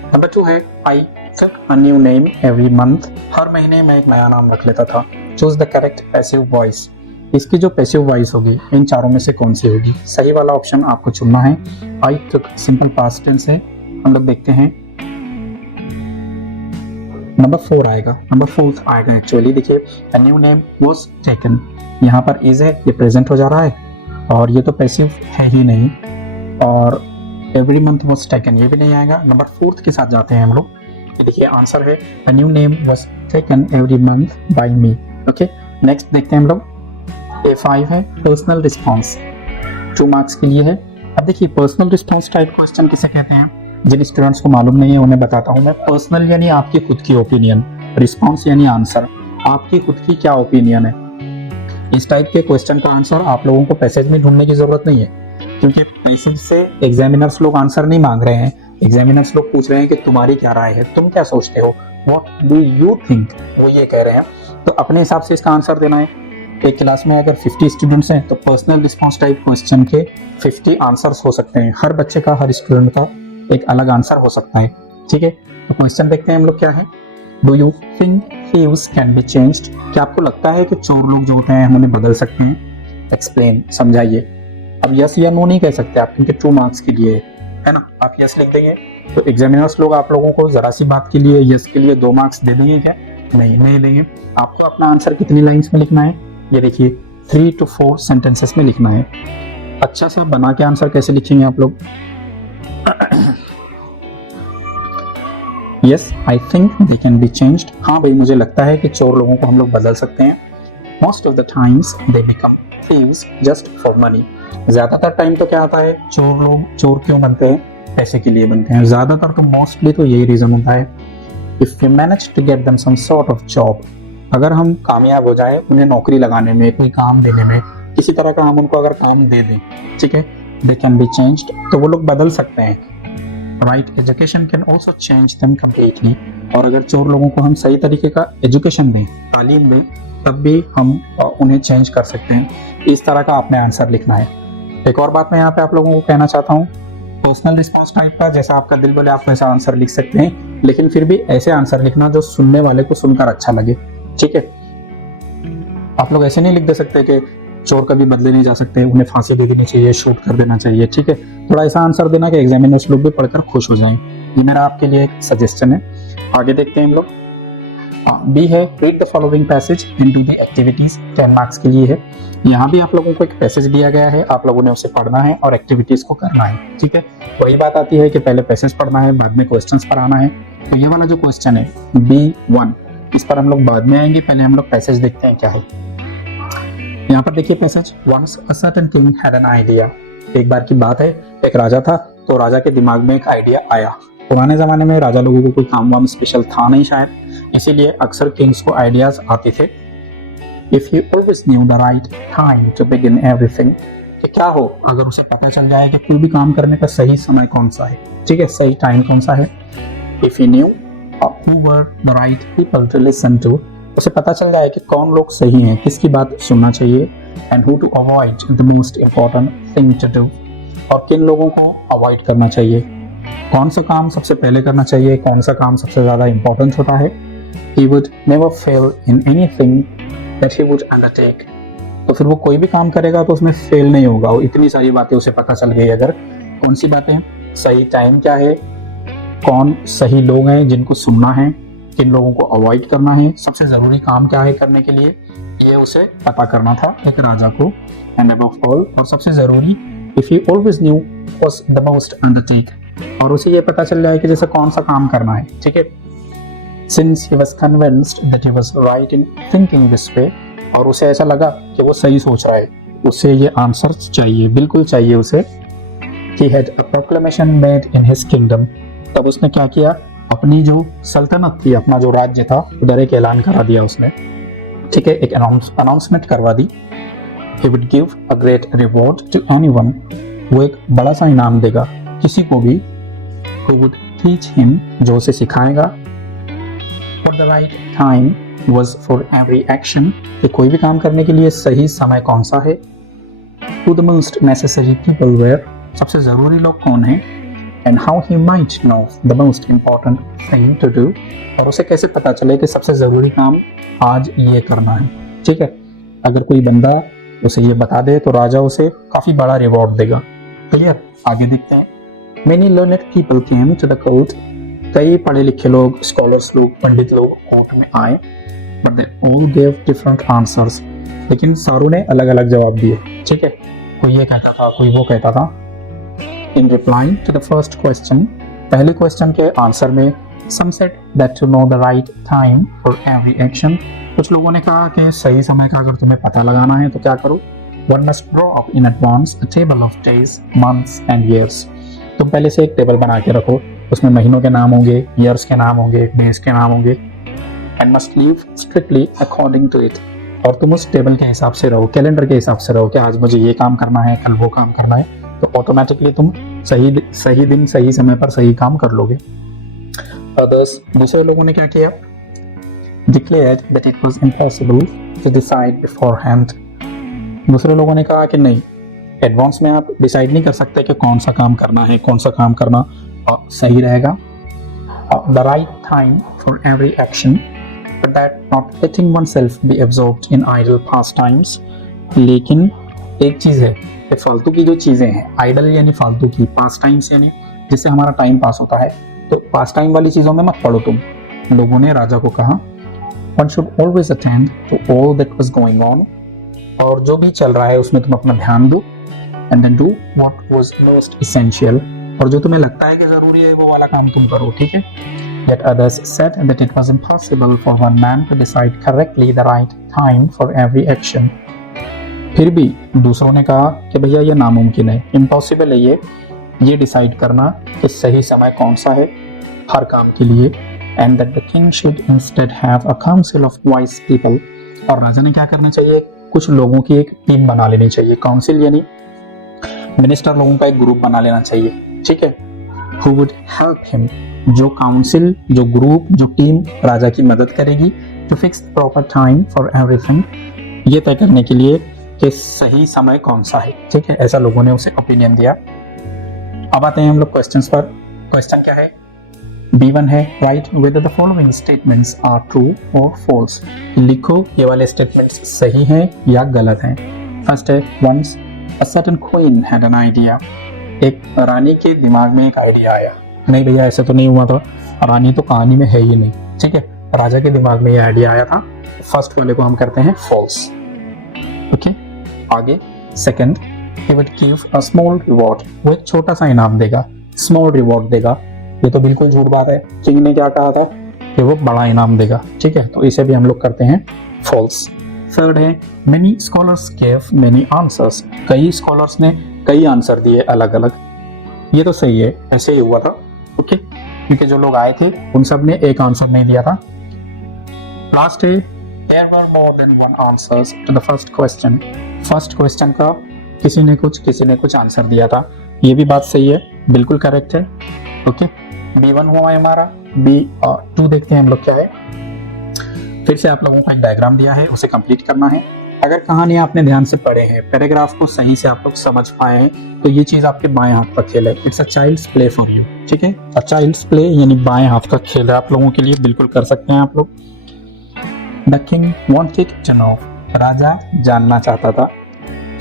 Number 2 है I took a new name every month, हर महीने मैं एक नया नाम रख लेता था। Choose the correct passive voice, इसकी जो पैसिव वॉइस होगी इन चारों में से कौन सी होगी, सही वाला ऑप्शन आपको चुनना है। I took simple past tense है, हम लोग देखते हैं नंबर 4 आएगा, नंबर 4 आएगा एक्चुअली। देखिए, अ न्यू नेम वाज टेकन, यहाँ पर इज है, ये प्रेजेंट हो जा रहा है और ये तो पैसिव है ही नहीं, और एवरी मंथ वाज टेकन ये भी नहीं आएगा। नंबर 4 के साथ जाते हैं हम लोग। ये देखिए आंसर है अ new name was taken every month by me. Okay, next देखते हैं हम लोग। A5 है पर्सनल रिस्पॉन्स, 2 मार्क्स के लिए है। अब देखिए, पर्सनल रिस्पॉन्स टाइप क्वेश्चन किसे कहते हैं, जिन स्टूडेंट्स को मालूम नहीं है उन्हें बताता हूं मैं। पर्सनल यानी आपकी खुद की ओपिनियन, रिस्पॉन्स यानी आंसर, आपकी खुद की क्या ओपिनियन है। इस टाइप के क्वेश्चन का आंसर आप लोगों को पैसेज में ढूंढने की जरूरत नहीं है, क्योंकि पैसेज से एग्जामिनर्स लोग आंसर नहीं मांग रहे हैं। एग्जामिनर्स लोग पूछ रहे हैं कि तुम्हारी क्या राय है, तुम क्या सोचते हो, व्हाट डू यू थिंक, वो ये कह रहे हैं। तो अपने हिसाब से इसका आंसर देना है। एक क्लास में अगर 50 स्टूडेंट्स हैं तो पर्सनल रिस्पॉन्स टाइप क्वेश्चन के 50 आंसर्स हो सकते हैं। हर बच्चे का, हर स्टूडेंट का एक अलग आंसर हो सकता है। ठीक है, तो क्वेश्चन देखते हैं हम लोग क्या है। Do you think thieves can be changed, क्या आपको लगता है कि चोर लोग जो होते हैं हम उन्हें बदल सकते हैं। एक्सप्लेन, समझाइए। अब यस या नो नहीं कह सकते आप, क्योंकि 2 मार्क्स के लिए है ना, आप यस लिख देंगे तो एग्जामिनर्स लोग आप लोगों को जरा सी बात के लिए, यस के लिए 2 मार्क्स दे देंगे क्या, नहीं देंगे। आपको अपना आंसर कितनी लाइंस में लिखना है, ये देखिए 3 to 4 सेंटेंसेस में लिखना है। अच्छा सा बना के आंसर कैसे लिखेंगे आप लोग। Yes I think they can be changed, हाँ भाई मुझे लगता है कि चोर लोगों को हम लोग बदल सकते हैं। Most of the times they become thieves just for money, ज्यादातर टाइम तो क्या आता है, चोर लोग चोर क्यों बनते हैं, पैसे के लिए बनते हैं। ज्यादातर तो मोस्टली तो यही रीजन होता है। If you manage to get them some sort of job, अगर हम कामयाब हो जाए उन्हें नौकरी लगाने में, कोई काम देने में, किसी तरह का हम उनको अगर काम दे दें, ठीक है, दे कैन बी चेंज्ड, तो वो लोग बदल सकते हैं। Right education can also change them completely, और अगर चोर लोगों को हम सही तरीके का एजुकेशन दें, तालीम दें, तब भी हम उन्हें चेंज कर सकते हैं। इस तरह का आपने आंसर लिखना है। एक और बात मैं यहाँ पे आप लोगों को कहना चाहता हूँ, पर्सनल रिस्पॉन्स टाइप का जैसा आपका दिल बोले आप वैसा आंसर लिख सकते हैं, लेकिन फिर भी ऐसे आंसर लिखना जो सुनने वाले को सुनकर अच्छा लगे। ठीक है, आप लोग ऐसे नहीं लिख दे सकते कि चोर कभी बदले नहीं जा सकते, उन्हें फांसी दे देनी चाहिए, शूट कर देना चाहिए। ठीक है, थोड़ा ऐसा आंसर देना कि एग्जामिनर्स लोग भी पढ़कर खुश हो जाएं। ये मेरा आपके लिए एक सजेशन है। आगे देखते हैं हम लोग। बी है read the following passage into the activities, 10 marks के लिए है। यहाँ भी आप लोगों को एक पैसेज दिया गया है, आप लोगों ने उसे पढ़ना है और एक्टिविटीज को करना है। ठीक है, वही बात आती है कि पहले पैसेज पढ़ना है, बाद में क्वेश्चंस पर आना है। तो ये वाला जो क्वेश्चन है B1, इस पर हम लोग बाद में आएंगे, पहले हम लोग पैसेज देखते हैं क्या है। यहाँ पर देखिए passage, once a certain king had an idea, एक बार की बात है, एक राजा था, तो राजा के दिमाग में एक आइडिया आया। पुराने जमाने में राजा लोगों को कोई काम वाम स्पेशल था नहीं शायद, इसीलिए अक्सर किंग्स को आइडियाज आते थे। If he always knew the right time to begin everything, कि क्या हो अगर उसे पता चल जाए कि कोई भी काम करने का सही समय कौन सा है, ठीक है, सही टाइम कौन सा है। If he new who were the right people to listen to, उसे पता चल जाए कि कौन लोग सही हैं, किसकी बात सुनना चाहिए, and who to avoid the most important thing to do, और किन लोगों को अवॉइड करना चाहिए, कौन सा काम सबसे पहले करना चाहिए, कौन सा काम सबसे ज्यादा इंपॉर्टेंट होता है। He would never fail in anything that he would undertake, तो फिर वो कोई भी काम करेगा तो उसमें फेल नहीं होगा। वो इतनी सारी बातें उसे पता चल गई अगर, कौन सी बातें, सही टाइम क्या है, कौन सही लोग हैं जिनको सुनना है, किन लोगों को अवॉइड करना है, सबसे जरूरी काम क्या है करने के लिए, ये उसे पता करना था एक राजा को। एंड अबव ऑल, और सबसे जरूरी, if he always new was the most undertake, और उसे ये पता चल जाए कि जैसे कौन सा काम करना है। ठीक है, since he was convinced that he was right in thinking this way, और उसे ऐसा लगा कि वो सही सोच रहा है, उसे ये आंसर चाहिए, बिल्कुल चाहिए उसे। He had a proclamation made in his kingdom, तब उसने क्या किया, अपनी जो सल्तनत थी, अपना जो राज्य था, उधर एक ऐलान करा दिया उसने। ठीक है, एक अनाउंसमेंट करवा दी। He would give a great reward to anyone, वो एक बड़ा सा इनाम देगा किसी को भी। He would teach him, जो उसे सिखाएगा। For the right time was for every action, कि कोई भी काम करने के लिए सही समय कौन सा है। Who the most necessary people were, सबसे ज़रूरी लोग कौन हैं। And how he might know the most important thing to do, और उसे कैसे पता चले कि सबसे ज़रूरी काम आज ये करना है। ठीक है, अगर कोई बंदा उसे ये बता दे तो राजा उसे काफ़ी बड़ा रिवॉर्ड देगा। क्लियर, आगे देखते हैं। Many learned people came to the court, कई पढ़े लिखे लोग, स्कॉलर्स लोग, पंडित लोग कोर्ट में आए। But they all gave different answers, लेकिन सारों ने अलग अलग जवाब दिए। ठीक है, कोई ये कहता था, कोई वो कहता था। In reply to the first question, पहले क्वेश्चन के आंसर में some said that to know the right time for every action, कुछ लोगों ने कहा कि सही समय का अगर तुम्हें पता लगाना है तो क्या करो। One must draw up in advance a table of days, months and years. तुम पहले से एक टेबल बना के रखो, उसमें महीनों के नाम होंगे, ईयर्स के नाम होंगे, डेज के नाम होंगे। And must live strictly according to it. और तुम उस टेबल के हिसाब से रहो, कैलेंडर के हिसाब से रहो कि आज मुझे ये काम करना है, कल वो काम करना है, तो ऑटोमेटिकली तुम सही दिन सही समय पर सही काम कर लोगे। Others, दूसरे लोगों ने क्या किया? Declared that it was impossible to decide beforehand. दूसरे लोगों ने कहा कि नहीं, एडवांस में आप डिसाइड नहीं कर सकते कि कौन सा काम करना है, कौन सा काम करना सही रहेगा। The right time for every action, but that not letting oneself be absorbed in idle pastimes. लेकिन एक चीज़ है कि फालतू की जो चीज़ें हैं, आइडल यानी फालतू की, पास टाइम्स यानी जिससे हमारा टाइम पास होता है, तो पास टाइम वाली चीज़ों में मत पड़ो तुम। लोगों ने राजा को कहा one should always attend to all that was going on, और जो भी चल रहा है उसमें तुम अपना ध्यान दो। And then do what was most essential, और जो तुम्हें लगता है कि ज़रूरी है वो वाला काम तुम करो। ठीक है। Yet others said that it was impossible for one man to decide correctly the right time for every action. फिर भी दूसरों ने कहा कि भैया ये नामुमकिन है, इम्पॉसिबल है ये डिसाइड करना कि सही समय कौन सा है हर काम के लिए। And that the king should instead have a council of wise people, और राजा ने क्या करना चाहिए, कुछ लोगों की एक टीम बना लेनी चाहिए। काउंसिल यानी मिनिस्टर लोगों का एक ग्रुप बना लेना चाहिए। ठीक है। Who would help him, जो काउंसिल, जो ग्रुप, जो टीम राजा की मदद करेगी to fix the proper time for everything, ये तय करने के लिए कि सही समय कौन सा है। ठीक है, ऐसा लोगों ने उसे ओपिनियन दिया। अब आते हैं हम लोग क्वेश्चंस पर। क्वेश्चन क्या है? B1 है, right whether the following statements are true or false. लिखो ये वाले स्टेटमेंट्स सही हैं या गलत हैं। फर्स्ट है, once a certain queen had an idea, एक रानी के दिमाग में एक आइडिया आया। नहीं भैया ऐसा तो नहीं हुआ था, रानी तो कहानी में है ही नहीं। ठीक है, राजा के दिमाग में ये आइडिया आया था। फर्स्ट वाले को हम करते हैं फॉल्स। ओके, आगे second, he would give a small reward, वो एक छोटा सा इनाम देगा, स्मॉल रिवॉर्ड देगा। ये तो बिल्कुल झूठ बात है, किंग ने क्या कहा था कि वो बड़ा इनाम देगा। ठीक है, तो इसे भी हम लोग करते हैं फॉल्स। थर्ड है, many scholars gave many answers, कई स्कॉलर्स ने कई आंसर दिए अलग अलग। ये तो सही है, ऐसे ही हुआ था। ओके, क्योंकि जो लोग आए थे उन सब ने एक आंसर नहीं दिया था। लास्ट है, there were more than one answers to the first question, first question का किसी ने कुछ आंसर दिया था। ये भी बात सही है, बिल्कुल करेक्ट है। ओके, B1 हुआ हमारा। B2 देखते हैं हम लोग क्या है। फिर से आप लोगों को एक डायग्राम दिया है, उसे कंप्लीट करना है। अगर कहानी आपने ध्यान से पढ़े हैं, पैराग्राफ को सही से आप लोग समझ पाए हैं, तो ये चीज आपके बाएं हाथ का खेल है। It's a child's play for you. ठीक है, अ चाइल्ड्स प्ले यानी बाएं हाथ का खेल है आप लोगों के लिए, बिल्कुल कर सकते हैं आप लोग। The king wanted to know, राजा जानना चाहता था।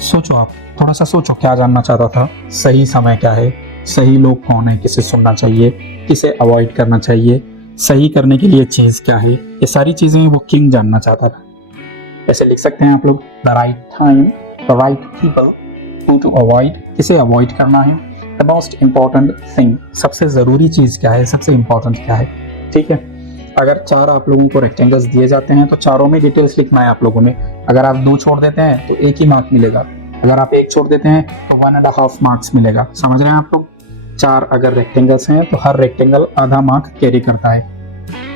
सोचो, आप थोड़ा सा सोचो क्या जानना चाहता था। सही समय क्या है, सही लोग कौन है, किसे सुनना चाहिए, किसे अवॉइड करना चाहिए, सही करने के लिए चीज क्या है, ये सारी चीजें वो किंग जानना चाहता था। ऐसे लिख सकते हैं आप लोग, the right time, the right people to avoid, किसे अवॉइड करना है, द मोस्ट इम्पॉर्टेंट थिंग, सबसे जरूरी चीज क्या है, सबसे इम्पॉर्टेंट क्या है। ठीक है, अगर चार आप लोगों को रेक्टेंगल्स दिए जाते हैं तो चारों में डिटेल्स लिखना है आप लोगों ने। अगर आप 2 छोड़ देते हैं तो 1 ही मार्क मिलेगा, अगर आप 1 छोड़ देते हैं तो 1.5 मार्क्स मिलेगा। समझ रहे हैं आप लोग? 4 अगर रेक्टेंगल्स हैं तो हर रेक्टेंगल आधा मार्क कैरी करता है।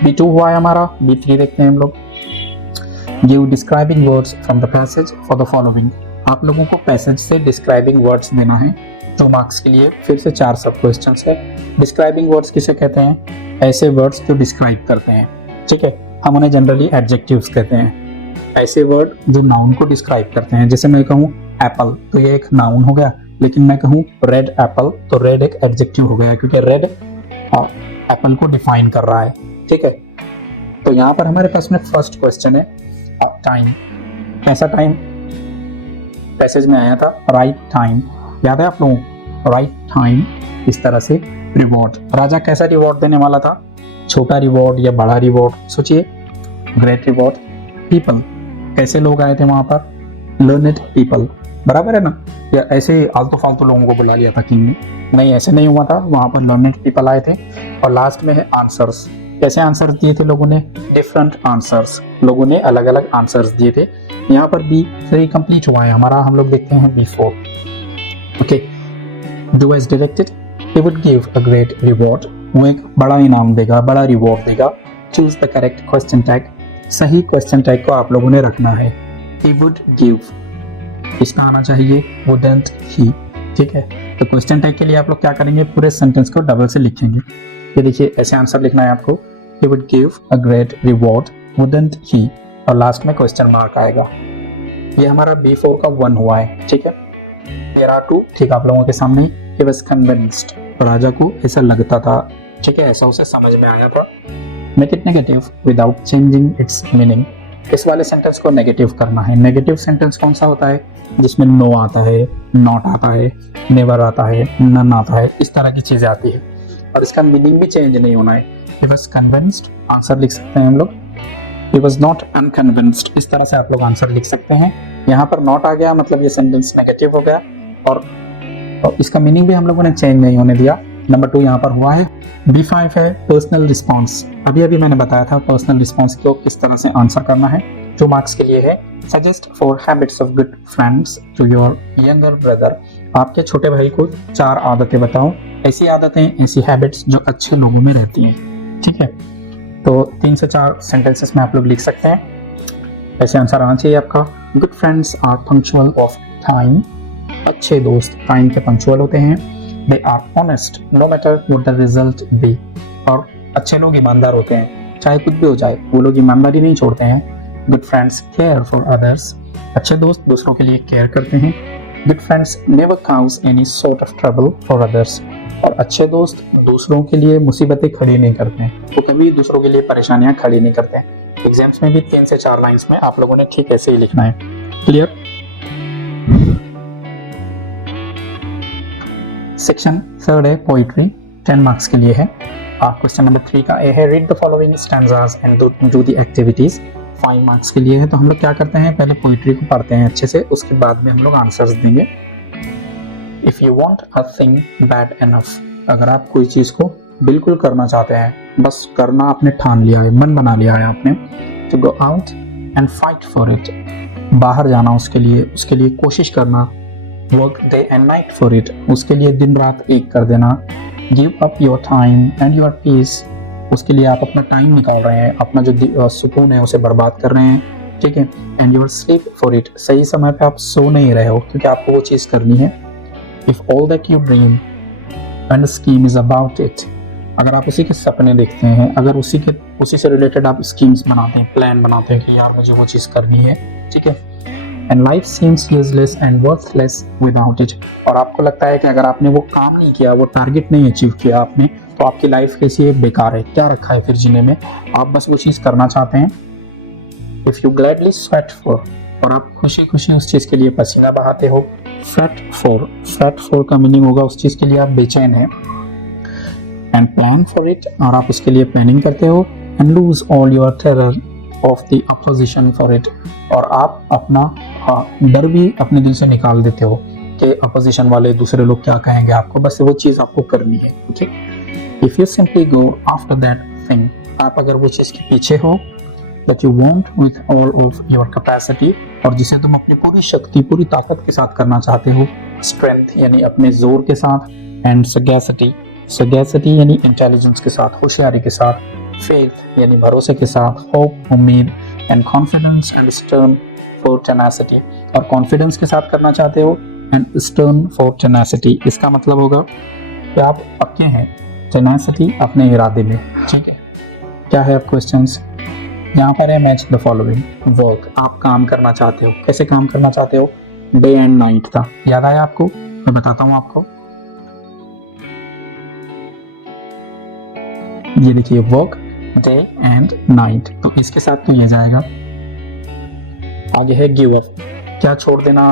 B2 हुआ है हमारा। B3 देखते हैं हम लोग। Give describing words from the passage for the following, आप लोगों को पैसेज से डिस्क्राइबिंग वर्ड्स देना है 2 मार्क्स के लिए। फिर से 4 सब क्वेश्चन है। डिस्क्राइबिंग वर्ड्स किसे कहते हैं? ऐसे वर्ड्स जो डिस्क्राइब करते हैं। ठीक है, हम उन्हें जनरली एडजेक्टिव्स कहते हैं। ऐसे वर्ड जो नाउन को डिस्क्राइब करते हैं, जैसे मैं कहूँ एप्पल तो ये एक नाउन हो गया, लेकिन मैं कहूँ रेड एप्पल तो रेड एक एडजेक्टिव हो गया, क्योंकि रेड एप्पल को डिफाइन कर रहा है। ठीक है, तो यहाँ पर हमारे पास में फर्स्ट क्वेश्चन है टाइम। कैसा टाइम पैसेज में आया था? राइट टाइम, याद है आप लोगों? राइट टाइम, इस तरह से रिवॉर्ड। राजा कैसा रिवॉर्ड देने वाला था? छोटा रिवॉर्ड या बड़ा रिवॉर्ड? सोचिए, ग्रेट रिवॉर्ड। पीपल, कैसे लोग आए थे वहां पर? लर्नेड पीपल, बराबर है ना? या ऐसे ही आलतू फालतू लोगों को बुला लिया था किंग ने? नहीं, ऐसे नहीं हुआ था, वहां पर लर्नेड पीपल आए थे। और लास्ट में है आंसर्स। कैसे आंसर्स दिए थे लोगों ने? डिफरेंट आंसर्स, लोगों ने अलग अलग आंसर्स दिए थे। यहाँ पर B3 कंप्लीट हुआ है हमारा, हम लोग देखते हैं B4। Okay, do as directed, he would give a great reward, वो एक बड़ा इनाम देगा, बड़ा रिवॉर्ड देगा। Choose the correct question tag, सही क्वेश्चन टैग को आप लोगों ने रखना है। he would give, इसका आना चाहिए wouldn't he। ठीक है, तो क्वेश्चन टैग के लिए आप लोग क्या करेंगे? पूरे सेंटेंस को डबल से लिखेंगे। ये देखिए, ऐसे आंसर लिखना है आपको, he would give a great reward wouldn't he, और लास्ट में क्वेश्चन मार्क आएगा। ये हमारा B4 का 1 हुआ है। ठीक है, मेरा 2 ठीक आप लोगों के सामने। he was convinced, राजा को ऐसा लगता था। ठीक है, ऐसा उसे समझ में आया था। make it negative without changing its meaning, इस वाले सेंटेंस को नेगेटिव करना है। नेगेटिव सेंटेंस कौन सा होता है? जिसमें नो आता है, नॉट आता है, नेवर आता है, नन आता है, इस तरह की चीजें आती है, और इसका मीनिंग भी चेंज नहीं होना है। he was convinced, आंसर लिख सकते हैं हम लोग। he was not unconvinced, इस तरह से आप लोग आंसर लिख सकते हैं। यहाँ पर नॉट आ गया, मतलब ये सेंटेंस नेगेटिव हो गया, और इसका मीनिंग भी हम लोगों ने चेंज नहीं होने दिया। नंबर 2 यहाँ पर हुआ है। B5 है पर्सनल रिस्पॉन्स। अभी अभी मैंने बताया था पर्सनल रिस्पॉन्स को किस तरह से आंसर करना है। 2 मार्क्स के लिए है suggest 4 habits of good friends to your younger brother, आपके छोटे भाई को 4 आदतें बताओ, ऐसी आदतें, ऐसी हैबिट्स जो अच्छे लोगों में रहती हैं। ठीक है, तो 3 से 4 सेंटेंसेस में आप लोग लिख सकते हैं। ऐसे आंसर आना चाहिए आपका। Good friends are punctual of time, अच्छे दोस्त टाइम के पंक्चुअल होते हैं। They are honest no matter what the result be, और अच्छे लोग ईमानदार होते हैं, चाहे कुछ भी हो जाए वो लोग ईमानदारी नहीं छोड़ते हैं। Good friends care for others, अच्छे दोस्त दूसरों के लिए केयर करते हैं। Good friends never cause any sort of trouble for others, और अच्छे दोस्त दूसरों के लिए मुसीबतें खड़ी नहीं करते हैं, वो कभी दूसरों के लिए परेशानियां खड़ी नहीं करते हैं। एग्जाम्स में भी 3 से 4 लाइंस में आप लोगों ने ठीक ऐसे ही लिखना है। क्लियर? सेक्शन 3 है पोइट्री, 10 मार्क्स के लिए है। क्वेश्चन नंबर 3 का ए है read the following stanzas and do the activities, 5 marks के लिए है। तो हम लोग क्या करते हैं, पहले पोइट्री को पढ़ते हैं अच्छे से, उसके बाद में हम लोग आंसर्स देंगे। If you want a thing bad enough, अगर आप कोई चीज को बिल्कुल करना चाहते हैं, बस करना आपने ठान लिया है, मन बना लिया है आपने, तो go out and fight for it, बाहर जाना उसके लिए कोशिश करना। Work day and night for it, उसके लिए दिन रात एक कर देना। Give up your time and your peace, उसके लिए आप अपना टाइम निकाल रहे हैं, अपना जो सुकून है उसे बर्बाद कर रहे हैं। ठीक है, and your sleep for it, सही समय पे आप सो नहीं रहे हो क्योंकि आपको वो चीज करनी है। If all that you dream and scheme is about it, अगर आप उसी के सपने देखते हैं, अगर उसी से रिलेटेड आप स्कीम्स बनाते हैं, प्लान बनाते हैं कि यार मुझे वो चीज करनी है। ठीक है, and life seems useless and worthless without it, और आपको लगता है कि अगर आपने वो काम नहीं किया, वो टारगेट नहीं अचीव किया आपने, तो आपकी लाइफ कैसी है, बेकार है, क्या रखा है फिर जीने में, आप बस वो चीज करना चाहते हैं। If you gladly sweat for, और आप खुशी खुशी उस चीज के लिए पसीना बहाते हो। फ्रेट फॉर का मीनिंग होगा उस चीज के लिए आप बेचैन हैं। एंड प्लान फॉर इट, और आप उसके लिए प्लानिंग करते हो। And lose all your terror of the opposition for it, और आप अपना डर भी अपने दिल से निकाल देते हो कि अपोजिशन वाले दूसरे लोग क्या कहेंगे आपको, बस वो चीज आपको करनी है। ठीक, if you simply go after that thing, आप अगर वो चीज के पीछे हो, that you want with all of your capacity, और जिसे तुम अपनी पूरी शक्ति, पूरी ताकत के साथ करना चाहते हो। स्ट्रेंथ यानी अपने जोर के साथ, एंड सगैसिटी यानी इंटेलिजेंस के साथ, होशियारी के साथ। फेथ यानी भरोसे के साथ, होप उम्मीद, and confidence and stern for tenacity, और कॉन्फिडेंस के साथ करना चाहते हो, एंड स्टर्न फॉर टेनासिटी, इसका मतलब होगा कि आप पक्के हैं, टेनासिटी अपने इरादे में। ठीक है, क्या है अब क्वेश्चंस? यहाँ पर है मैच द फॉलोइंग। वर्क, आप काम करना चाहते हो। कैसे काम करना चाहते हो? डे एंड नाइट था, याद आया आपको? मैं बताता हूँ आपको। ये देखिए वर्क डे एंड नाइट, तो इसके साथ तो ये जाएगा। आगे है गिव अप, क्या छोड़ देना?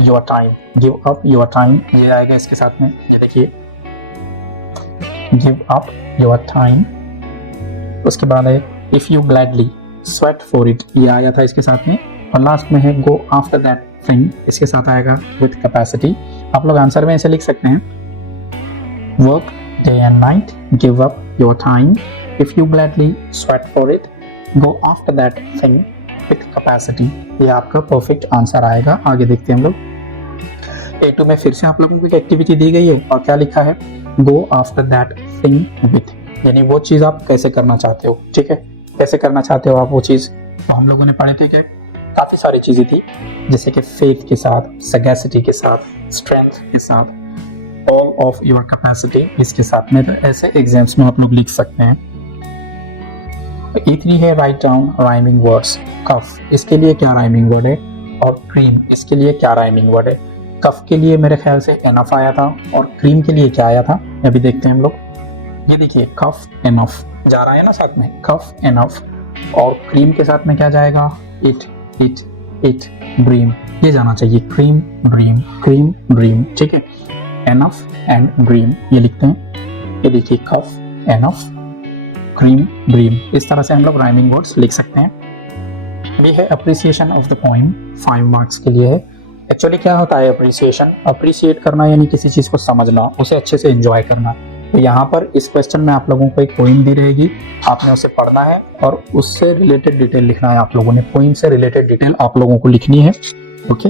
Your time, give up your time, ये आएगा इसके साथ में। ये देखिए गिव अप योर टाइम। उसके बाद है if you gladly sweat for it, ये आया था इसके साथ में। और लास्ट में है गो आफ्टर दैट थिंग, इसके साथ आएगा विथ कैपेसिटी। आप लोग आंसर में ऐसे लिख सकते हैं, work day and night, give up your time, if you gladly sweat for it, go after that thing with capacity. ये आपका परफेक्ट आंसर आएगा। आगे देखते हैं हम लोग। A2 में फिर से आप लोगों को एक एक्टिविटी दी गई है और क्या लिखा है? Go after that thing with, यानी वो चीज आप कैसे करना चाहते हो। ठीक है, कैसे करना चाहते हो आप वो चीज, तो हम लोगों ने पढ़े थे कि काफी सारी चीजें थी, जैसे कि फेथ के साथ, सगैसिटी के साथ, स्ट्रेंथ के साथ, ऑल ऑफ योर कैपेसिटी इसके साथ में। तो ऐसे एग्जाम्स में आप लोग लिख सकते हैं। E3 है राइट डाउन राइमिंग वर्ड्स। कफ, इसके लिए क्या राइमिंग वर्ड है? और क्रीम, इसके लिए क्या राइमिंग वर्ड है? कफ के लिए मेरे ख्याल से एनफ आया था, और क्रीम के लिए क्या आया था अभी देखते हैं हम लोग। ये देखिए कफ एनफ जा रहा है ना साथ में, कफ एनफ। और क्रीम के साथ में क्या जाएगा? इट इट इट ड्रीम, ये जाना चाहिए क्रीम ड्रीम, क्रीम ड्रीम। ठीक है, एनफ एंड ड्रीम ये लिखते हैं। ये देखिए कफ एनफ क्रीम ड्रीम, इस तरह से हम लोग राइमिंग वर्ड्स लिख सकते हैं। ये है appreciation of the poem, 5 marks के लिए है। एक्चुअली क्या होता है अप्रिसिएशन? अप्रिशिएट करना यानी किसी चीज को समझना, उसे अच्छे से एंजॉय करना। तो यहाँ पर इस क्वेश्चन में आप लोगों को एक पोइम दी रहेगी, आपने उसे पढ़ना है और उससे रिलेटेड डिटेल लिखना है। आप लोगों ने पोइम से रिलेटेड डिटेल आप लोगों को लिखनी है। Okay,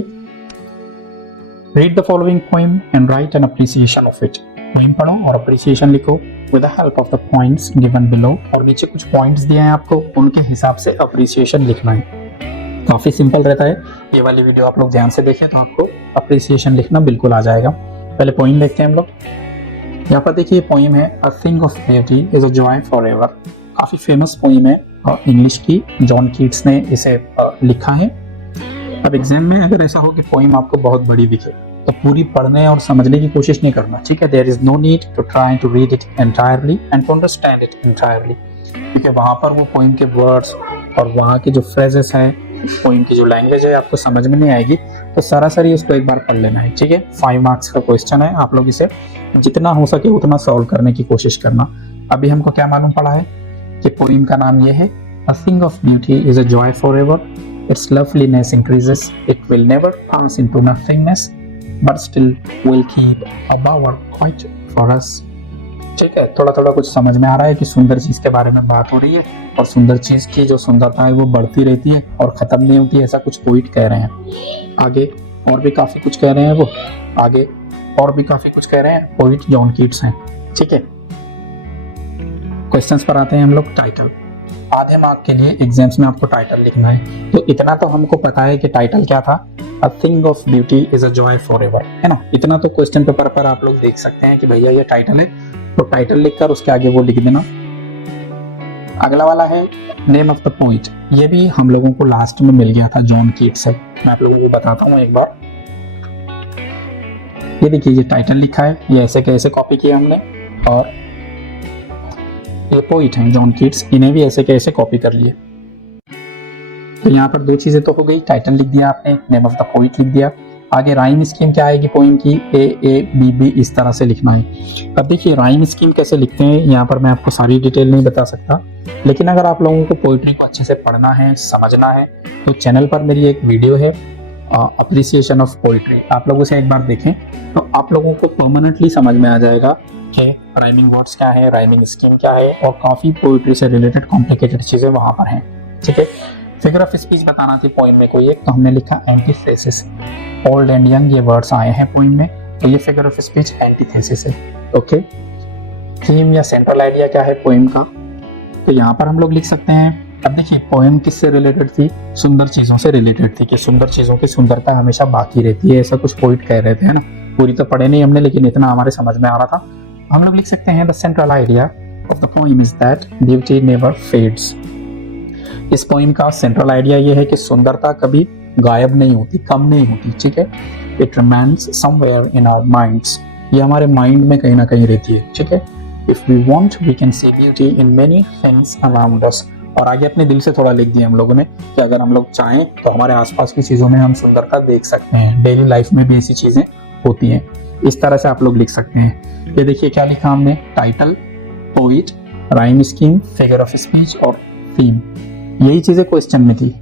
read the following poem and right an appreciation of it. Poem पढ़ो और अप्रिसिएशन लिखो with the help of the points given below। और नीचे कुछ पॉइंट्स दिए हैं आपको, उनके हिसाब से अप्रिसिएशन लिखना है। काफी सिंपल रहता है। ये वाली वीडियो आप लोग ध्यान से देखें तो आपको अप्रिसिएशन लिखना बिल्कुल आ जाएगा। पहले पोइम देखते हैं हम लोग। यहाँ पर देखिए पोइम है a thing of beauty is a joy for ever. काफी फेमस पोइम है और इंग्लिश की, जॉन कीट्स ने इसे लिखा है। अब एग्जाम में अगर ऐसा हो कि पोइम आपको बहुत बड़ी दिखे तो पूरी पढ़ने और समझने की कोशिश नहीं करना। ठीक है, there is no need to try to read it entirely and to understand it entirely, क्योंकि वहाँ पर वो पोइम के वर्ड्स और वहाँ के जो फ्रेजेस हैं, पोइम की जो लैंग्वेज है आपको समझ में नहीं आएगी। तो सरासरी उसको एक बार पढ़ लेना है। ठीक है, 5 मार्क्स का क्वेश्चन है, आप लोग इसे जितना हो सके उतना सॉल्व करने की कोशिश करना। अभी हमको क्या मालूम पड़ा है कि पोइम का नाम ये है a thing of beauty is a joy for ever, it's loveliness increases, it will never pass into nothingness but still will keep a bower quiet for us। ठीक है, थोड़ा थोड़ा कुछ समझ में आ रहा है कि सुंदर चीज के बारे में बात हो रही है और सुंदर चीज की जो सुंदरता है वो बढ़ती रहती है और खत्म नहीं होती है, ऐसा कुछ पोइट कह रहे हैं। आगे और भी काफी कुछ कह रहे हैं वो, आगे और भी काफी कुछ कह रहे हैं, पोइट जॉन कीट्स हैं। ठीक है, क्वेश्चंस पर आते हैं हम लोग। टाइटल, आधे मार्क के लिए एग्जाम्स में आपको टाइटल लिखना है। तो इतना तो हमको पता है कि टाइटल क्या था, A thing of beauty is a joy forever, है ना। इतना तो क्वेश्चन पेपर पर आप लोग देख सकते हैं कि भैया ये टाइटल है, तो टाइटल लिखकर उसके आगे वो लिख देना। अगला वाला है नेम ऑफ द पोइट, ये भी हम लोगों को लास्ट में मिल गया था जॉन कीट्स से। मैं आप लोगों को बताता हूँ एक बार। ये देखिए ये टाइटल लिखा है, ये ऐसे कैसे कॉपी किया हमने, और ये पोइट हैं जॉन कीट्स, इन्हें भी ऐसे कैसे कॉपी कर लिए। तो यहाँ पर 2 चीजें तो हो गई, टाइटल लिख दिया आपने, नेम ऑफ द पोइट लिख दिया। आगे राइम स्कीम क्या आएगी पोइम की, A इस तरह से लिखना है। अब देखिए राइम स्कीम कैसे लिखते हैं, यहाँ पर मैं आपको सारी डिटेल नहीं बता सकता, लेकिन अगर आप लोगों को पोइट्री को अच्छे से पढ़ना है, समझना है, तो चैनल पर मेरी एक वीडियो है अप्रिसिएशन ऑफ पोइट्री, आप लोग उसे एक बार देखें तो आप लोगों को परमानेंटली समझ में आ जाएगा कि राइमिंग वर्ड्स क्या है, राइमिंग स्कीम क्या है, और काफी पोइट्री से रिलेटेड कॉम्प्लिकेटेड चीजें वहां पर हैं। ठीक है, फिगर ऑफ स्पीच बताना थी पोइम में कोई एक, तो हमने लिखा एंटीथेसिस। ओल्ड एंड यंग ये वर्ड्स आए हैं पोइम में, तो ये फिगर ऑफ स्पीच एंटीथेसिस है। ओके, थीम या सेंट्रल आइडिया क्या है पोइम का, तो यहाँ पर हम लोग लिख सकते हैं। अब देखिए पोइम किससे रिलेटेड थी, सुंदर चीजों से रिलेटेड थी, कि सुंदर चीजों की सुंदरता हमेशा बाकी रहती है, ऐसा कुछ पोइट कह रहे थे, है ना। पूरी तो पढ़े नहीं हमने, लेकिन इतना हमारे समझ में आ रहा था। हम लोग लिख सकते हैं the central idea of the poem is that beauty never fades. इस पोइम का सेंट्रल आइडिया ये है कि सुंदरता कभी गायब नहीं होती, कम नहीं होती, ठीक है। It remains somewhere in our minds, ये हमारे माइंड में कहीं ना कहीं रहती है, ठीक है। If we want we can see beauty in many things around us, और आगे अपने दिल से थोड़ा लिख दिया हम लोगों ने कि अगर हम लोग चाहें तो हमारे आसपास की चीजों में हम सुंदरता देख सकते हैं, डेली लाइफ में भी ऐसी चीजें होती हैं। इस तरह से आप लोग लिख सकते हैं। ये देखिए क्या लिखा हमने, title, poet, rhyme scheme, figure of speech और थीम, यही चीजें क्वेश्चन में थी।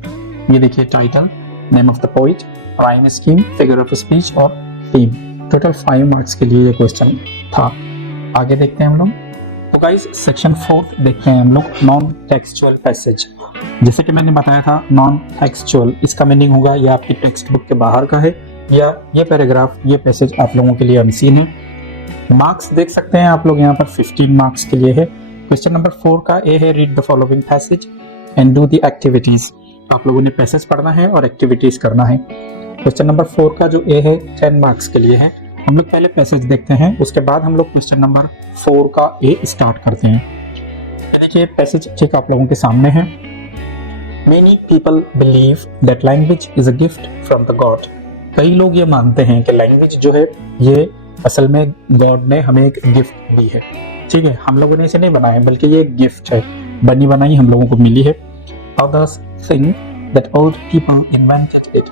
ये देखिए title, name of the poet, rhyme scheme, figure of speech और थीम। टोटल 5 मार्क्स के लिए ये क्वेश्चन था। आगे देखते हैं हम लोग। तो गाइस सेक्शन 4 देखते हैं हम लोग, नॉन टेक्सचुअल पैसेज। जैसे कि मैंने बताया था नॉन टेक्सचुअल, इसका मीनिंग होगा ये आपकी टेक्स्ट बुक के बाहर का है, या ये पैराग्राफ, ये पैसेज आप लोगों के लिए अनसीन है। मार्क्स देख सकते हैं आप लोग यहाँ पर 15 मार्क्स के लिए है। क्वेश्चन नंबर 4 का ए है, read the following passage and do the activities. आप लोगों ने पैसेज पढ़ना है और एक्टिविटीज करना है। क्वेश्चन नंबर 4 का जो ए है 10 मार्क्स के लिए है। हम लोग पहले पैसेज देखते हैं, उसके बाद हम लोग क्वेश्चन नंबर 4 का ए स्टार्ट करते हैं। देखिए पैसेज ठीक आप लोगों के सामने है। Many people believe that language is a gift from the God. कई लोग ये मानते हैं कि लैंग्वेज जो है ये असल में गॉड ने हमें एक गिफ्ट दी है, ठीक है। हम लोगों ने इसे नहीं बनाया बल्कि ये एक गिफ्ट है, बनी बनाई हम लोगों को मिली है। Others think that old people invented it.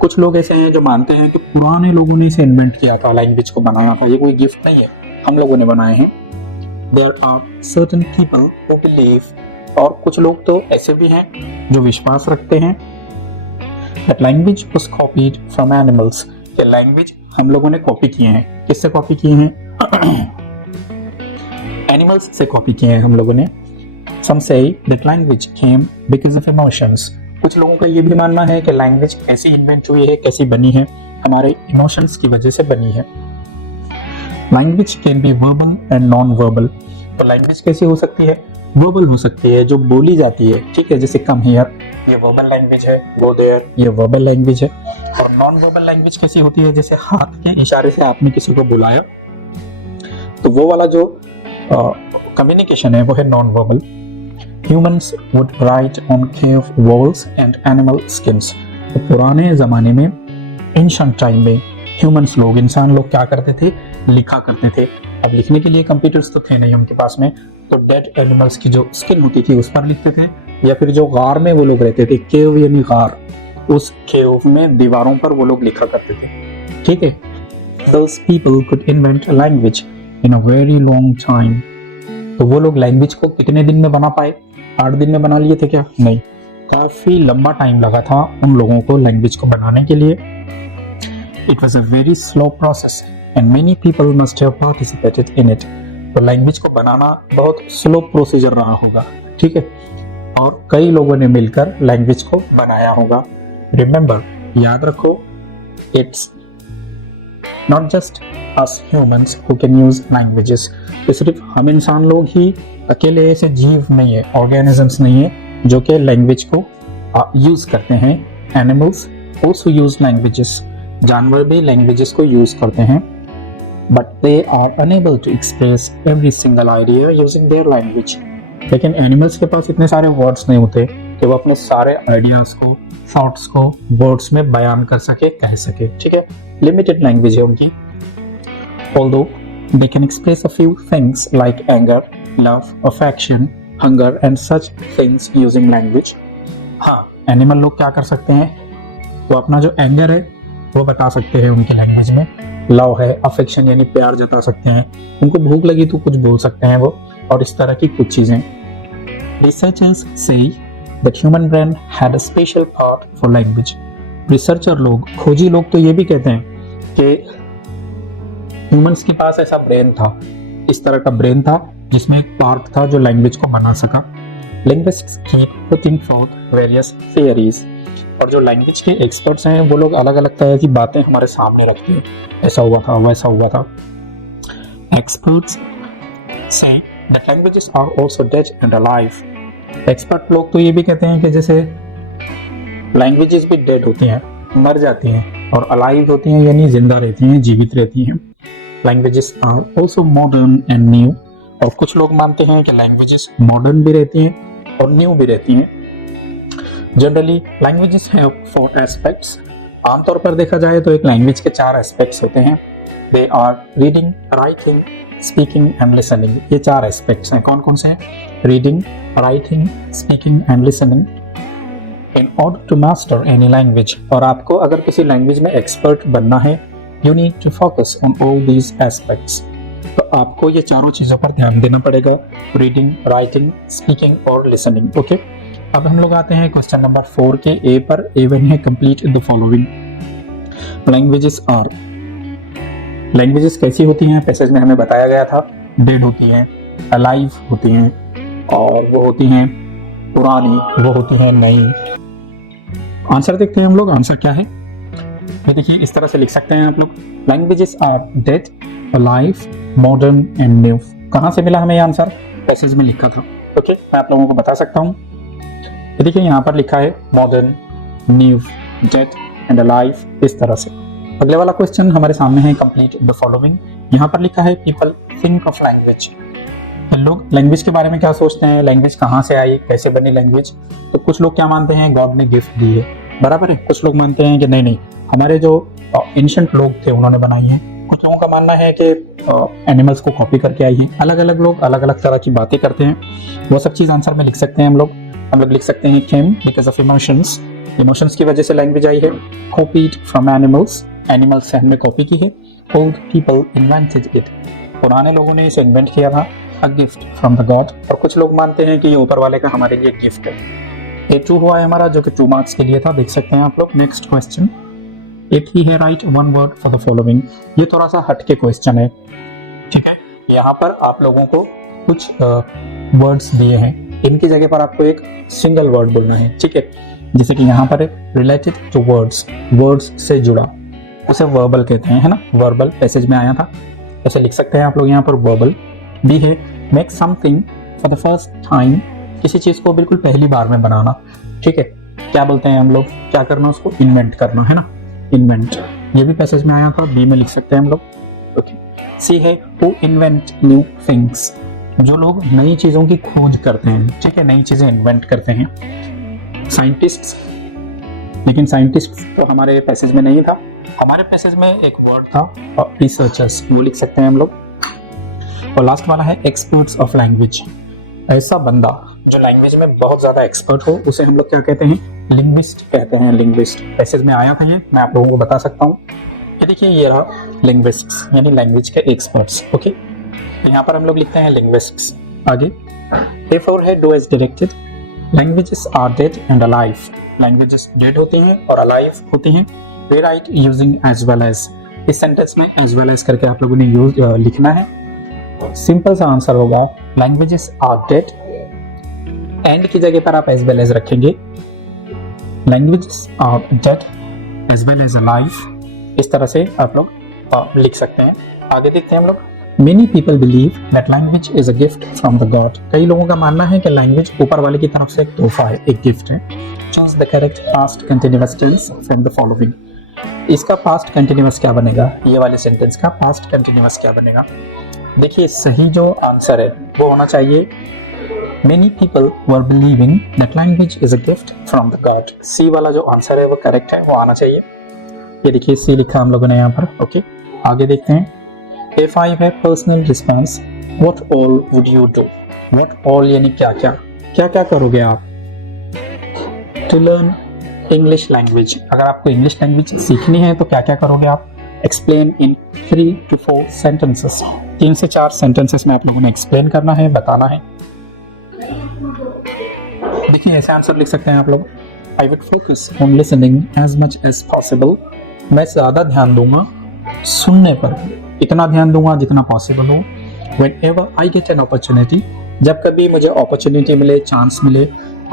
कुछ लोग ऐसे हैं जो मानते हैं कि पुराने लोगों ने इसे इन्वेंट किया था, लैंग्वेज को बनाया था, ये कोई गिफ्ट नहीं है, हम लोगों ने बनाए हैं। There are certain people who believe, और कुछ लोग तो ऐसे भी हैं जो विश्वास रखते हैं that language was copied from animals, ये लैंग्वेज हम लोगों ने कॉपी किए हैं। किससे कॉपी किए हैं? एनिमल्स से कॉपी किए हैं हम लोगों ने। Some say that language came because of emotions. कुछ लोगों का ये भी मानना है कि लैंग्वेज कैसी इन्वेंट हुई है, कैसी बनी है, हमारे इमोशंस की वजह से बनी है। Language can be verbal and non verbal, तो लैंग्वेज कैसी हो सकती है? वर्बल हो सकती है, जो बोली जाती है, ठीक है। जैसे कम हियर, ये वर्बल लैंग्वेज है, गो देयर, ये वर्बल लैंग्वेज है। और नॉन वर्बल लैंग्वेज कैसी होती है? जैसे हाथ के इशारे से आपने किसी को बुलाया, तो वो वाला जो कम्युनिकेशन है वो है non verbal. Humans would write on cave walls and animal skins. तो पुराने ज़माने में, एंशिएंट टाइम में, ह्यूमंस लोग, इंसान लोग क्या करते थे? लिखा करते थे। अब लिखने के लिए कंप्यूटर्स तो थे नहीं उनके पास में, तो डेड एनिमल्स की जो स्किन होती थी उस पर लिखते थे, या फिर जो गार में वो लोग रहते थे, केव यानी गार, उस केव में दीवारों पर वो लोग लिखा करते थे, ठीक है। Those people could invent a language in a very long time. तो वो लोग लैंग्वेज को कितने दिन में बना पाए? 8 दिन में बना लिए थे क्या? नहीं, काफी लंबा टाइम लगा था उन लोगों को लैंग्वेज को बनाने के लिए। It was a very slow process and many people must have participated in it. तो लैंग्वेज को बनाना बहुत स्लो प्रोसीजर रहा होगा, ठीक है, और कई लोगों ने मिलकर लैंग्वेज को बनाया होगा। रिमेंबर, याद रखो, it's not just us humans who can use languages. तो सिर्फ हम इंसान लोग ही अकेले ऐसे जीव नहीं है, ऑर्गेनिजम्स नहीं है जो कि लैंग्वेज को यूज करते हैं। Animals also use languages. जानवर भी लैंग्वेजेस को यूज करते हैं, but they are unable to express every single idea using their language. लेकिन एनिमल्स के पास इतने सारे वर्ड्स नहीं होते कि वो अपने सारे आइडियाज को, थॉट्स को वर्ड्स में बयान कर सके, कह सके, ठीक है। लिमिटेड लैंग्वेज है उनकी। Although they can express a few things like anger, love, affection, hunger and such things using language. हाँ, एनिमल लोग क्या कर सकते हैं? वो अपना जो एंगर है वो बता सकते हैं उनकी लैंग्वेज में, लव है, अफेक्शन यानी प्यार जता सकते हैं, उनको भूख लगी तो कुछ बोल सकते हैं वो, और इस तरह की कुछ चीजें। Researchers say that human brain had a special part for language. Researcher लोग, खोजी लोग तो ये भी कहते हैं कि ह्यूमंस के पास ऐसा ब्रेन था, इस तरह का ब्रेन था जिसमें एक पार्ट था जो लैंग्वेज को बना सका। Linguists keep putting forth various theories, और जो लैंग्वेज के एक्सपर्ट्स हैं वो लोग अलग अलग तरह की बातें हमारे सामने रखते हैं, ऐसा हुआ था, वैसा हुआ था। एक्सपर्ट्स से that languages are also dead and alive. Expert लोग तो ये भी कहते हैं कि जैसे लैंग्वेजेस भी डेड होती हैं, मर जाती हैं, और अलाइव होती हैं यानी जिंदा रहती हैं, जीवित रहती हैं। Languages are also modern and new, और कुछ लोग मानते हैं कि लैंग्वेजेस मॉडर्न भी रहती हैं और न्यू भी रहती हैं। Generally languages have 4 aspects. आमतौर पर देखा जाए तो एक लैंग्वेज के 4 एस्पेक्ट्स होते हैं। They are reading, writing, speaking and listening. ये 4 एस्पेक्ट्स हैं। कौन कौन से हैं? Reading, writing, speaking and listening. In order to master any language, और आपको अगर किसी लैंग्वेज में एक्सपर्ट बनना है, you need to focus on all these aspects. तो आपको ये चारों चीजों पर ध्यान देना पड़ेगा, रीडिंग, राइटिंग, स्पीकिंग और लिसनिंग। ओके, अब हम लोग आते हैं क्वेश्चन नंबर 4 के ए पर। A1 है complete the following. Languages are, languages कैसी होती हैं? पैसेज में हमें बताया गया था, डेड होती हैं, अलाइव होती हैं, और वो होती हैं पुरानी, वो होती हैं नई। आंसर देखते हैं हम लोग, आंसर क्या है? तो देखिए इस तरह से लिख सकते हैं आप लोग, languages are dead, alive, modern and new. कहाँ से मिला हमें ये आंसर? पैसेज में लिखा था। ओके, मैं आप लोगों को बता सकता हूँ। तो देखिए यहाँ पर लिखा है modern, new, dead and alive, इस तरह से। अगले वाला क्वेश्चन हमारे सामने है कंप्लीट द फॉलोइंग। यहाँ पर लिखा है पीपल थिंक ऑफ लैंग्वेज। लोग लैंग्वेज के बारे में क्या सोचते हैं? लैंग्वेज कहाँ से आई, कैसे बनी लैंग्वेज? तो कुछ लोग क्या मानते हैं? गॉड ने गिफ्ट दी है, बराबर है। कुछ लोग मानते हैं कि नहीं, हमारे जो एंशिएंट लोग थे उन्होंने बनाई है। कुछ लोगों का मानना है कि एनिमल्स को कॉपी करके आई है। अलग अलग लोग अलग अलग तरह की बातें करते हैं, वो सब चीज आंसर में लिख सकते हैं हम लोग। लिख सकते हैं came because of emotions, emotions की वजह से लैंग्वेज आई है। कॉपीड फ्रॉम एनिमल्स, एनिमल्स से हमने कॉपी की है। ओल्ड पीपल इन्वेंटेड इट, पुराने लोगों ने इसे इन्वेंट किया था। A gift from the God, और कुछ लोग मानते हैं कि ये ऊपर वाले का हमारे लिए गिफ्ट है। ये 2 हुआ है हमारा, जो कि 2 मार्क्स के लिए था, देख सकते हैं आप लोग। नेक्स्ट क्वेश्चन, इफ ही है right 1 word for the following. ये थोड़ा सा हटके क्वेश्चन है, ठीक है। यहाँ पर आप लोगों को कुछ वर्ड्स दिए हैं, इनकी जगह पर आपको एक सिंगल वर्ड बोलना है, ठीक है। जैसे कि यहाँ पर रिलेटेड टू वर्ड्स, वर्ड्स से जुड़ा, उसे वर्बल कहते हैं, है ना। वर्बल पैसेज में आया था, ऐसे लिख सकते हैं आप लोग। यहाँ पर वर्बल भी है। Make something for the first time, किसी चीज को बिल्कुल पहली बार में बनाना, ठीक है। क्या बोलते हैं हम लोग? क्या करना? उसको इन्वेंट करना, है ना, इन्वेंट। ये भी पैसेज में आया था, बी में लिख सकते हैं हम लोग। ओके, सी है हु इन्वेंट न्यू थिंग्स, जो लोग नई चीजों की खोज करते हैं, ठीक है, नई चीजें इन्वेंट करते हैं। साइंटिस्ट्स, लेकिन साइंटिस्ट तो हमारे पैसेज में नहीं था। हमारे पैसेज में एक वर्ड था रिसर्चर्स, वो लिख सकते हैं हम लोग। और लास्ट वाला है एक्सपर्ट्स ऑफ लैंग्वेज। ऐसा बंदा जो लैंग्वेज में बहुत ज्यादा एक्सपर्ट हो, उसे हम लोग क्या कहते हैं? लिंग्विस्ट कहते हैं। लिंग्विस्ट पैसेज में आया था, ये मैं आप लोगों को बता सकता हूँ। ये देखिए, ये रहा लिंग्विस्ट्स, यानी लैंग्वेज के एक्सपर्ट्स। ओके, यहाँ पर हम लोग लिखते हैं लिंग्विस्ट्स। आगे A4 है do as directed. Languages are dead and alive, languages dead होती हैं और अलाइव होती हैं। Rewrite using as well as, इस सेंटेंस में एज वेल एज करके आप लोगों ने यूज लिखना है। सिंपल सा आंसर होगा लैंग्वेजेस आर डेड, एंड की जगह पर आप एज वेल एज रखेंगे। Languages are dead as well as alive, इस तरह से आप लोग लिख सकते हैं। आगे देखते हैं हम लोग। Many people believe that language is a gift from the God. कई लोगों का मानना है कि लैंग्वेज ऊपर वाले की तरफ से एक तोहफा है, एक गिफ्ट है। Choose the correct past continuous tense from the following. इसका पास्ट कंटिन्यूअस क्या बनेगा? ये वाले सेंटेंस का पास्ट कंटिन्यूअस क्या बनेगा? देखिए, सही जो आंसर है वो होना चाहिए Many people were believing that language is a gift from the God. सी वाला जो आंसर है वो करेक्ट है, वो आना चाहिए। ये देखिए सी लिखा हम लोगों ने यहाँ पर। ओके, आगे देखते हैं। A5 है personal response. What all would you do? What all यानी क्या क्या, क्या क्या करोगे आप? To learn English language, अगर आपको इंग्लिश लैंग्वेज सीखनी है तो क्या क्या करोगे आप? Explain in 3 to 4 sentences. 3 से 4 सेंटेंसेस में आप लोगों ने एक्सप्लेन करना है, बताना है। देखिए ऐसे आंसर लिख सकते हैं आप लोग। I would focus on listening as much as possible. मैं ज्यादा ध्यान दूंगा सुनने पर, इतना ध्यान दूंगा जितना पॉसिबल हो। Whenever I get an opportunity, जब कभी मुझे अपॉर्चुनिटी मिले, चांस मिले,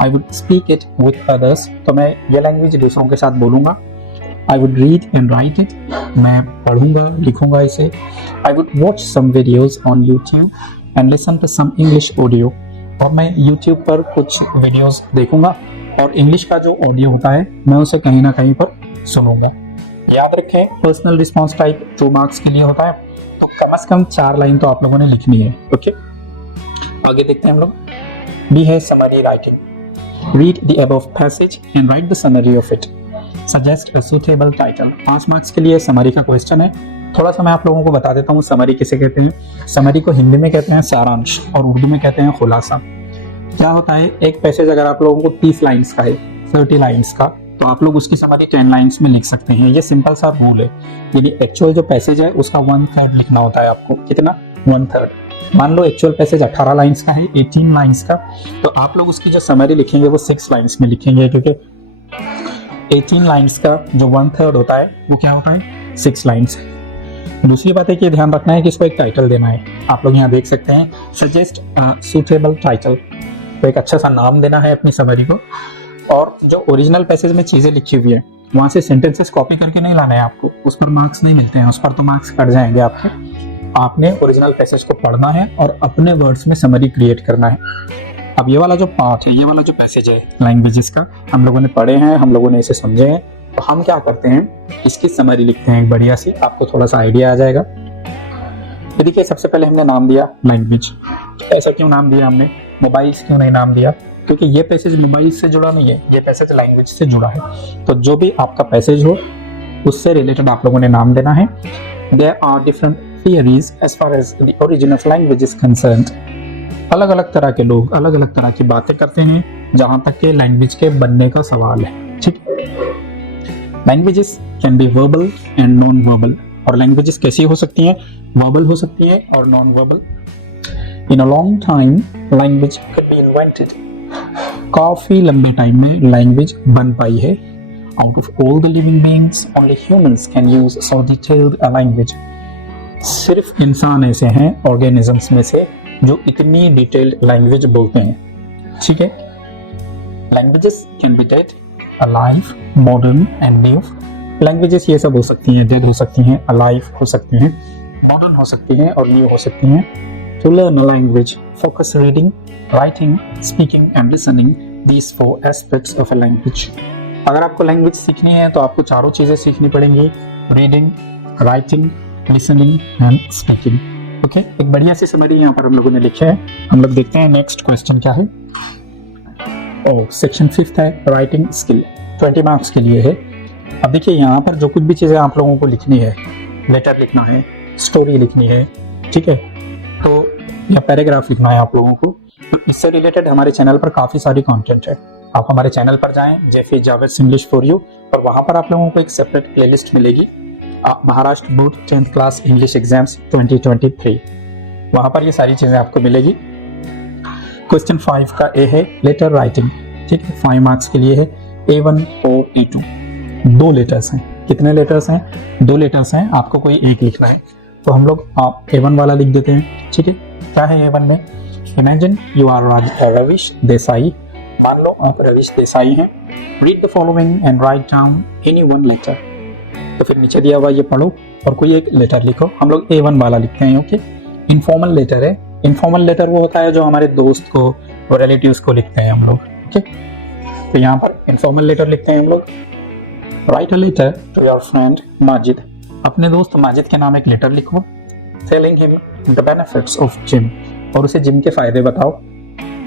I would speak it with others, तो मैं ये लैंग्वेज दूसरों के साथ बोलूंगा। I would read and write it, मैं पढ़ूंगा, लिखूंगा इसे। I would watch some videos on YouTube and listen to some English audio, और मैं YouTube पर कुछ वीडियोस देखूंगा और इंग्लिश का जो ऑडियो होता है मैं उसे कहीं ना कहीं पर सुनूंगा। याद रखें, पर्सनल रिस्पॉन्स टाइप 2 मार्क्स के लिए होता है, तो कम से कम 4 लाइन तो आप लोगों ने लिखनी है। ओके, आगे देखते हैं हम लोग। बी है summary writing. Read the above passage and write the summary of it. Suggest a suitable title. 5 marks के लिए समरी का क्वेश्चन है। थोड़ा सा मैं आप लोगों को बता देता हूँ समरी किसे कहते हैं। समरी को हिंदी में कहते हैं सारांश और उर्दू में कहते हैं खुलासा। क्या होता है, एक पैसेज अगर आप लोगों को 30 लाइन्स का है, 30 लाइन्स का, तो आप लोग उसकी समरी 10 लाइन्स में लिख सकते हैं। ये सिंपल सा रूल है। यानी एक्चुअल जो पैसेज है उसका 1/3 लिखना होता है आपको। कितना? 1/3। मान लो एक्चुअल पैसेज 18 लाइन्स का है, 18 लाइन्स का, तो आप लोग उसकी जो समरी लिखेंगे वो 6 लाइन्स में लिखेंगे, क्योंकि 18 लाइन्स का जो 1/3 होता है वो क्या होता है? 6 लाइन्स। दूसरी बात है कि ध्यान रखना है कि इसको एक टाइटल देना है। आप लोग यहाँ देख सकते हैं सजेस्ट सुटेबल टाइटल, तो एक अच्छा सा नाम देना है अपनी समरी को। और जो ओरिजिनल पैसेज में चीज़ें लिखी हुई है वहाँ से सेंटेंसेस कॉपी करके नहीं लाना है आपको, उस पर मार्क्स नहीं मिलते हैं, उस पर तो मार्क्स कट जाएंगे आपके। आपने ओरिजिनल पैसेज को पढ़ना है और अपने वर्ड्स में समरी क्रिएट करना है। अब ये वाला जो पार्ट है, ये वाला जो पैसेज है लैंग्वेजेस का, हम लोगों ने पढ़े हैं, हम लोगों ने इसे समझे हैं, तो हम क्या करते हैं, इसकी समरी लिखते हैं एक बढ़िया सी, आपको थोड़ा सा आइडिया आ जाएगा। ये देखिए, सबसे पहले हमने नाम दिया लैंग्वेज। ऐसा क्यों नाम दिया हमने? मोबाइल्स क्यों नहीं नाम दिया? क्योंकि ये पैसेज मोबाइल से जुड़ा नहीं है, ये पैसेज लैंग्वेज से जुड़ा है। तो जो भी आपका पैसेज हो उससे रिलेटेड आप लोगों ने नाम देना है। There are different theories as far as the origin of language is concerned. अलग अलग तरह के लोग अलग अलग तरह की बातें करते हैं जहां तक के लैंग्वेज के बनने का सवाल है। ठीक, languages can be verbal and non verbal. और लैंग्वेजेस कैसी हो सकती हैं? वर्बल हो सकती है और non verbal. In a long time language can be invented. काफी लंबे टाइम में लैंग्वेज बन पाई है। Out of all the living beings, only humans can use so detailed a language. सिर्फ इंसान ऐसे हैं ऑर्गेनिजम्स में से जो इतनी डिटेल्ड लैंग्वेज बोलते हैं। ठीक है, languages can be dead, alive, modern and new. Languages ये सब हो सकती हैं, डेड हो सकती हैं, अलाइव हो सकती हैं, मॉडर्न हो सकती हैं और न्यू हो सकती हैं। To learn a language, focus reading, writing, speaking and listening, these 4 aspects of a language. अगर आपको लैंग्वेज सीखनी है तो आपको चारों चीजें सीखनी पड़ेंगी, reading, writing, listening and speaking. Okay, एक बढ़िया सी समरी यहाँ पर हम लोगों ने लिखा है। हम लोग देखते हैं नेक्स्ट क्वेश्चन क्या है। सेक्शन 5 है राइटिंग स्किल, 20 मार्क्स के लिए है। अब देखिए, यहाँ पर जो कुछ भी चीजें आप लोगों को लिखनी है, लेटर लिखना है, स्टोरी लिखनी है, ठीक है, तो या पैराग्राफ लिखना है आप लोगों को, तो इससे रिलेटेड हमारे चैनल पर काफी सारी कंटेंट है। आप हमारे चैनल पर जाएं, Jeffy Javed English for you, और वहां पर आप लोगों को एक सेपरेट प्लेलिस्ट मिलेगी, Maharashtra board 10th class English exams 2023। वहां पर ये सारी चीजें आपको मिलेगी। क्वेश्चन 5 का ए है लेटर राइटिंग। ठीक है, 5 मार्क्स के लिए है, A1 और A2। 2 लेटर्स हैं। कितने लेटर्स हैं? 2 लेटर्स हैं, आपको कोई एक लिखना है, तो हम लोग आप A1 वाला लिख देते हैं। ठीक है, क्या है A1 में? Imagine you are Ravish Desai. मान लो आप रविश देसाई हैं। Read the following and write down any one letter. तो फिर नीचे दिया हुआ ये पढ़ो और कोई एक लेटर लिखो। हम लोग A1 वाला लिखते हैं। ओके, इनफॉर्मल लेटर है। इनफॉर्मल लेटर वो होता है जो हमारे दोस्त को और रिलेटिव्स को लिखते हैं हम लोग। ओके, तो यहाँ पर इनफॉर्मल लेटर लिखते हैं हम लोग। Write a letter to your friend Majid. अपने दोस्त माजिद के नाम एक लेटर लिखो। Telling him the benefits of gym, और उसे जिम के फायदे बताओ।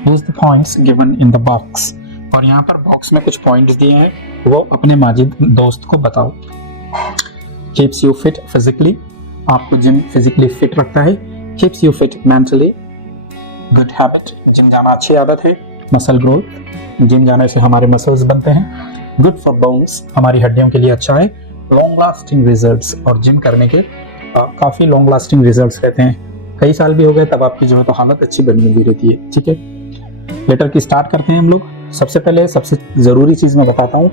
Use the points given in the box, और यहाँ पर बॉक्स में कुछ पॉइंट्स दिए हैं, वो अपने माजिद दोस्त को बताओ। कीप्स यू फिट फिजिकली, आपको जिम फिजिकली फिट रखता है। Keeps you fit mentally, good habit, gym जाना अच्छी आदत है। मसल ग्रोथ, जिम जाने से हमारे मसल्स बनते हैं। गुड फॉर बोन्स, हमारी हड्डियों के लिए अच्छा है। लॉन्ग लास्टिंग रिजल्ट्स, और जिम करने के काफी लॉन्ग लास्टिंग रिजल्ट्स रहते हैं। कई साल भी हो गए तब आपकी जो है तो हालत अच्छी बनी हुई रहती है। ठीक है, लेटर की स्टार्ट करते हैं हम लोग। सबसे पहले सबसे जरूरी चीज मैं बताता हूँ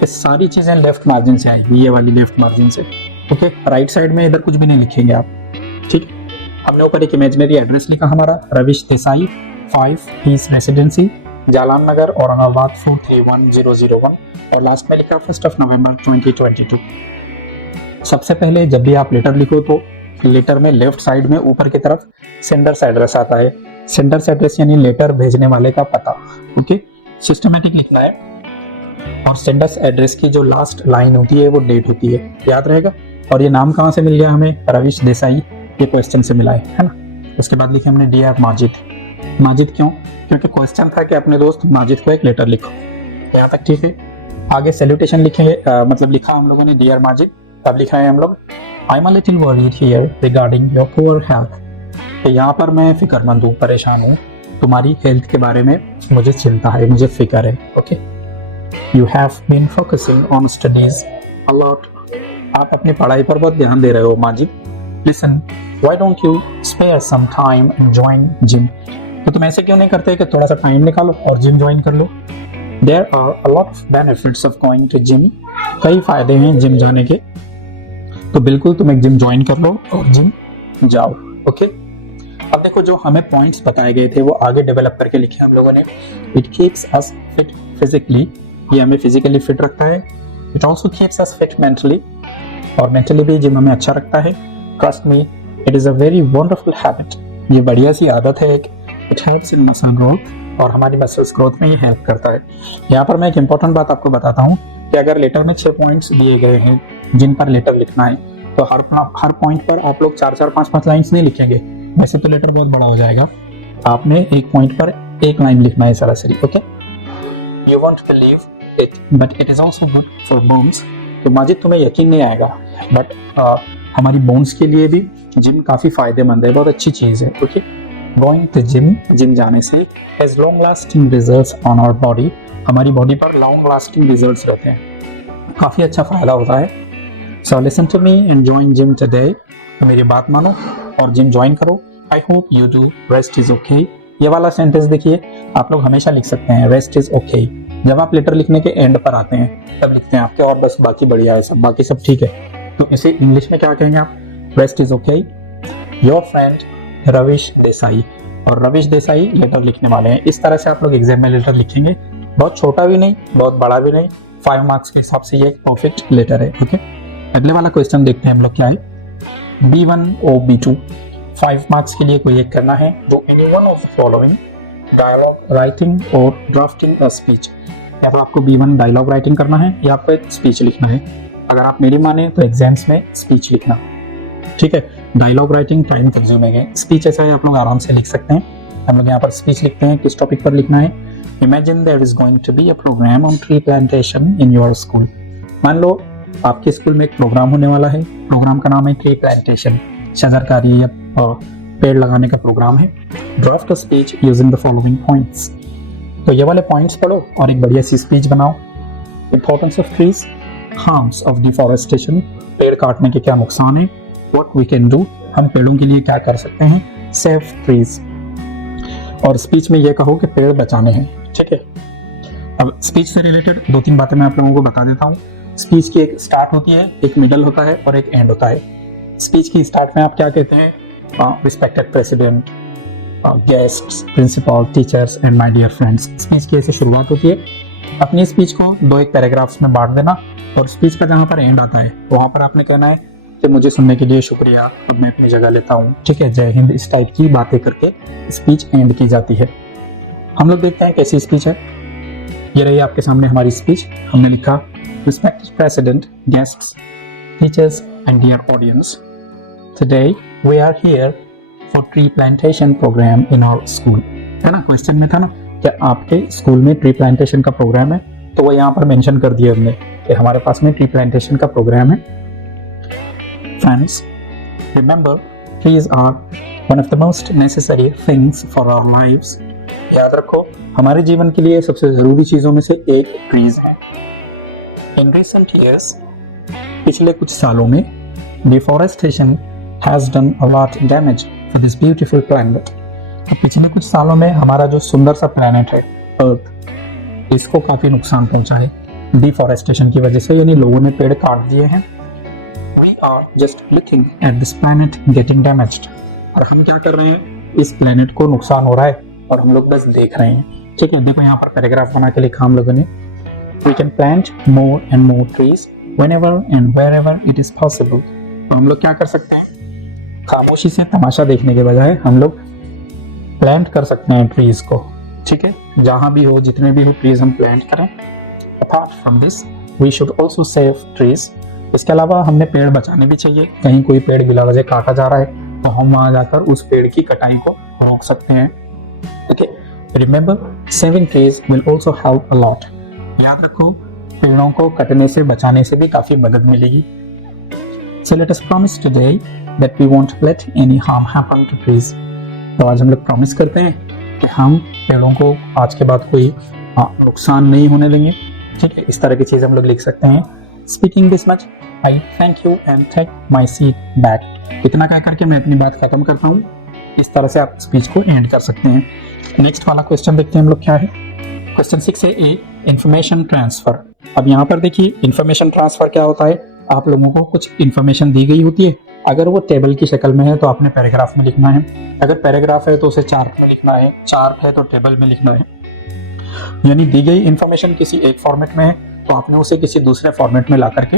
कि सारी चीजें लेफ्ट मार्जिन से आएंगी, ये वाली लेफ्ट मार्जिन से। ओके, राइट साइड में इधर कुछ भी नहीं लिखेंगे आप। ठीक, हमने ऊपर एक इमेजिनरी एड्रेस लिखा हमारा, रविश देसाई 5 पीस रेसिडेंसी, जालान नगर, औरंगाबाद 431001, और लास्ट में लिखा 1 नवंबर 2022। सबसे पहले जब भी आप लेटर लिखो तो लेटर में लेफ्ट साइड में ऊपर की तरफ सेंडर्स एड्रेस आता है। सेंडर्स एड्रेस यानी लेटर भेजने वाले का पता। ओके, सिस्टमेटिक लिखना है, और सेंडर्स एड्रेस की जो लास्ट लाइन होती है वो डेट होती है, याद रहेगा। और ये नाम कहाँ से मिल गया हमें? रविश देसाई, ये क्वेश्चन से मिला है ना। उसके बाद लिखे हमने डियर माजिद, माजिद क्यों? क्योंकि क्वेश्चन था कि अपने दोस्त माजिद को एक लेटर लिखो। यहाँ तक ठीक है। आगे सैल्यूटेशन लिखेंगे, मतलब लिखा हम लोगों ने डियर माजिद, तब लिखा है हम लोग I am a little worried here regarding your poor health. तो यहाँ पर मैं फिक्रमंद हूँ, परेशान हूँ, तुम्हारी हेल्थ के बारे में मुझे चिंता है, मुझे फिक्र है। Okay, you have been focusing on studies a lot. आप अपनी पढ़ाई पर बहुत ध्यान दे रहे हो Majid. Listen, why don't you spare some time and join gym. तो तुम ऐसे क्यों नहीं करते कि थोड़ा सा टाइम निकालो और जिम ज्वाइन कर लो। There are a lot of benefits of going to gym. कई फायदे हैं जिम जाने के, तो बिल्कुल तुम एक जिम ज्वाइन कर लो और जिम जाओ। ओके, अब देखो जो हमें पॉइंट्स बताए गए थे वो आगे डेवलप करके लिखे हम लोगों ने। It keeps us fit physically, ये हमें फिजिकली फिट रखता है। It also keeps us fit mentally, और मेंटली भी जिम हमें अच्छा रखता है। Trust me, it is a very wonderful habit. ये बढ़िया सी आदत है एक। It helps in muscle growth, और हमारी मसल्स ग्रोथ में ये हेल्प करता है। यहाँ पर मैं एक इंपॉर्टेंट बात आपको बताता हूँ कि अगर लेटर में 6 पॉइंट्स दिए गए हैं जिन पर लेटर लिखना है, तो हर पॉइंट पर आप लोग 4-4, 5-5 लाइन्स नहीं लिखेंगे, वैसे तो लेटर बहुत बड़ा हो जाएगा। आपने एक पॉइंट पर एक लाइन लिखना है सरासरी। Okay, you won't believe it but it is also good for bones. तो माजिद तुम्हें यकीन नहीं आएगा, बट हमारी बोन्स के लिए भी जिम काफी फायदेमंद है, बहुत अच्छी चीज है। ओके, गोइंग टू जिम जाने से has long lasting results on our body. हमारी बॉडी पर लॉन्ग लास्टिंग रिजल्ट्स रहते हैं, काफी अच्छा फायदा होता है। So listen to me and join gym today. तो मेरी बात मानो और जिम ज्वाइन करो। I hope you do, rest is okay. ये वाला सेंटेंस देखिए, आप लोग हमेशा लिख सकते हैं रेस्ट इज ओके। जब आप लेटर लिखने के एंड पर आते हैं तब लिखते हैं आपके और बस बाकी बढ़िया है, सब बाकी सब ठीक है। तो इसे इंग्लिश में क्या कहेंगे आप? Rest is okay. Your friend Ravish Desai, और रविश देसाई लेटर लिखने वाले हैं। इस तरह से आप लोग एग्जाम में लेटर लिखेंगे, बहुत छोटा भी नहीं बहुत बड़ा भी नहीं, 5 मार्क्स के हिसाब से ये एक परफेक्ट लेटर है। ओके, अगले वाला क्वेश्चन देखते हैं हम लोग क्या है। B1 और B2 5 मार्क्स के लिए कोई एक करना है, जो any one of the following dialogue writing और ड्राफ्टिंग अ स्पीच। या तो आपको B1 डायलॉग राइटिंग करना है या आपको एक स्पीच लिखना है। अगर आप मेरी माने तो एग्जाम्स में स्पीच लिखना, ठीक है। डायलॉग राइटिंग टाइम कंज्यूमिंग है, स्पीच ऐसा है आप लोग आराम से लिख सकते हैं। हम लोग यहाँ पर स्पीच लिखते हैं, किस टॉपिक पर लिखना है। Imagine there is going to be a programme on tree plantation in your school. मान लो आपके स्कूल में एक प्रोग्राम होने वाला है, प्रोग्राम का नाम है ट्री प्लांटेशन, शजरकारी या पेड़ लगाने का प्रोग्राम है। Draft a speech using the following points. तो ये वाले पॉइंट्स पढ़ो और एक बढ़िया सी स्पीच बनाओ। Importance of trees, harms of deforestation, पेड़ काटने के क्या नुकसान है। व्हाट वी कैन डू, हम पेड़ों के लिए क्या कर सकते हैं। सेव ट्रीज, और स्पीच में ये कहो कि पेड़ बचाने हैं, ठीक है। अब स्पीच से रिलेटेड 2-3 बातें मैं आप लोगों को बता देता हूँ। स्पीच की एक स्टार्ट होती है, एक मिडल होता है और एक एंड होता है। स्पीच की स्टार्ट में आप क्या कहते हैं? Respected president, guests, principal, teachers and my dear friends. Speech की ऐसे शुरुआत होती है। अपनी स्पीच को 2-1 पैराग्राफ्स में बांट देना, और स्पीच का जहाँ पर एंड आता है वहाँ पर आपने कहना है कि मुझे सुनने के लिए शुक्रिया, अब मैं अपनी जगह लेता हूँ, ठीक है, जय हिंद। इस टाइप की बातें करके स्पीच एंड की जाती है। हम लोग देखते हैं कैसी स्पीच है। ये रही आपके सामने हमारी स्पीच। हमने लिखा Respected President, guests, teachers and dear audience, today we are here for tree plantation program in our school। है ना, क्वेश्चन में था ना कि आपके स्कूल में ट्री प्लांटेशन का प्रोग्राम है, तो वो यहाँ पर मेंशन कर दिया हमने कि हमारे पास में ट्री प्लांटेशन का प्रोग्राम है। Friends, remember trees are one of the most necessary things for our lives। याद रखो हमारे जीवन के लिए सबसे जरूरी चीजों में से एक ट्रीज है। In recent years, पिछले कुछ सालों में deforestation has done a lot damage to this beautiful planet। पिछले कुछ सालों में हमारा जो सुंदर सा प्लेनेट है अर्थ, इसको काफी नुकसान पहुंचा है डिफॉरेस्टेशन की वजह से, यानी लोगों ने पेड़ काट दिए हैं। We are just looking at this planet getting damaged। और हम क्या कर रहे हैं, इस प्लेनेट को नुकसान हो रहा है और हम लोग बस देख रहे हैं, ठीक है। देखो यहाँ पर पैराग्राफ बना के लिखा हम लोगों ने, We can plant more and more trees whenever and wherever it is possible। तो हम लोग क्या कर सकते हैं, खामोशी से तमाशा देखने के बजाय हम लोग प्लांट कर सकते हैं ट्रीज को, ठीक है। जहां भी हो, जितने भी हो ट्रीज हम प्लांट करें। Apart from this, we should also save trees। इसके अलावा हमने पेड़ बचाने भी चाहिए। कहीं कोई पेड़ बिला वजह काटा जा रहा है तो हम वहां जाकर उस पेड़ की कटाई को रोक सकते हैं। Okay, remember saving trees will also help a lot. याद रखो पेड़ों को कटने से बचाने से भी काफी मदद मिलेगी। So let us promise today that we won't let any harm happen to trees. तो आज हम लोग प्रॉमिस करते हैं कि हम पेड़ों को आज के बाद कोई नुकसान नहीं होने देंगे। ठीक है, इस तरह की चीज हम लोग लिख सकते हैं। Speaking this much I thank you and take my seat back. इतना कह करके मैं अपनी बात खत्म करता हूँ। इस तरह से आप स्पीच को एंड कर सकते हैं। नेक्स्ट वाला क्वेश्चन देखते हैं हम लोग क्या है। क्वेश्चन 6 है ए इंफॉर्मेशन ट्रांसफर। अब यहाँ पर देखिए इंफॉर्मेशन ट्रांसफर क्या होता है। आप लोगों को कुछ इंफॉर्मेशन दी गई होती है, अगर वो टेबल की शक्ल में है तो आपने पैराग्राफ में लिखना है, अगर पैराग्राफ है तो उसे चार्ट में लिखना है, चार्ट है तो टेबल में लिखना है। यानी दी गई इंफॉर्मेशन किसी एक फॉर्मेट में है तो आपने उसे किसी दूसरे फॉर्मेट में ला करके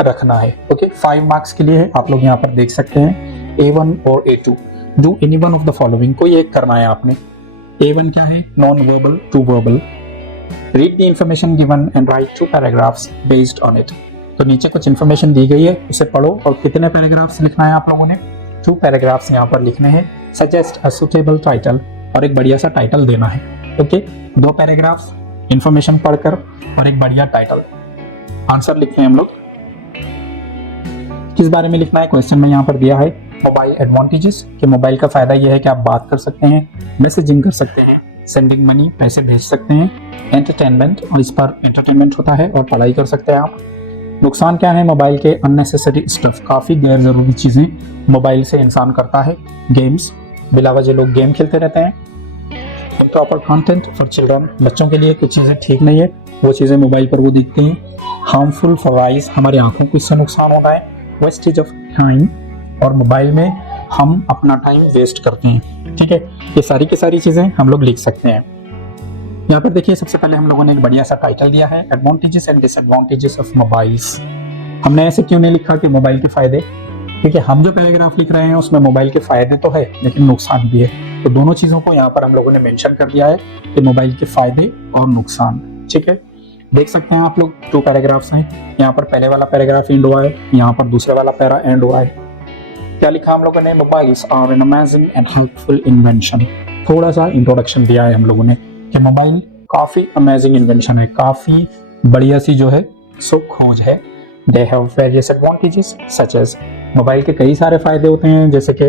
रखना है। ओके, 5 मार्क्स के लिए है। आप लोग यहाँ पर देख सकते हैं A1 और A2। Do any one of the following, कोई एक करना है आपने। A1 क्या है, non verbal to verbal. Read the information given and write 2 paragraphs based on it. तो नीचे कुछ इन्फॉर्मेशन दी गई है, उसे पढ़ो और कितने पैराग्राफ्स लिखना है आप लोगों ने, 2 पैराग्राफ्स यहाँ पर लिखने हैं। सजेस्ट अ सुटेबल टाइटल, और एक बढ़िया सा टाइटल देना है। ओके, 2 पैराग्राफ्स इन्फॉर्मेशन पढ़कर और एक बढ़िया टाइटल। आंसर लिखते हैं हम लोग। किस बारे में लिखना है, क्वेश्चन में यहाँ पर दिया है मोबाइल एडवांटेजेस, कि मोबाइल का फायदा यह है कि आप बात कर सकते हैं, मैसेजिंग कर सकते हैं, सेंडिंग मनी पैसे भेज सकते हैं, एंटरटेनमेंट, और इस पर एंटरटेनमेंट होता है और पढ़ाई कर सकते हैं आप। नुकसान क्या है मोबाइल के, अननेसेसरी स्टफ, काफी गैर जरूरी चीजें मोबाइल से इंसान करता है। गेम्स, बिला वजह लोग गेम खेलते रहते हैं। इम्प्रॉपर कंटेंट फॉर चिल्ड्रन, बच्चों के लिए कुछ चीजें ठीक नहीं है, वो चीजें मोबाइल पर वो देखते हैं। हार्मफुल फॉर आइज, हमारी आंखों को इससे नुकसान होता है। वेस्टेज ऑफ टाइम, और मोबाइल में हम अपना टाइम वेस्ट करते हैं। ठीक है, ये सारी की सारी चीजें हम लोग लिख सकते हैं। यहाँ पर देखिए सबसे पहले हम लोगों ने एक बढ़िया सा टाइटल दिया है, advantages and disadvantages of mobiles. हमने ऐसे क्यों नहीं लिखा कि मोबाइल के फायदे, क्योंकि हम जो पैराग्राफ लिख रहे हैं उसमें मोबाइल के फायदे तो है लेकिन नुकसान भी है। तो दोनों चीजों को यहाँ पर हम लोगों ने मेंशन कर दिया है कि मोबाइल के फायदे और नुकसान। ठीक है, देख सकते हैं आप लोग 2 पैराग्राफ्स हैं। यहाँ पर पहले वाला पैराग्राफ एंड हुआ है, यहाँ पर दूसरे वाला पैरा एंड हुआ है। क्या लिखा हम लोगों ने, mobiles are an amazing and helpful invention. थोड़ा सा इंट्रोडक्शन दिया है हम लोगों ने कि मोबाइल काफी अमेजिंग इन्वेंशन है, काफी बढ़िया सी जो है सो खोज है। They have various advantages such as, mobile के कई सारे फायदे होते हैं, जैसे कि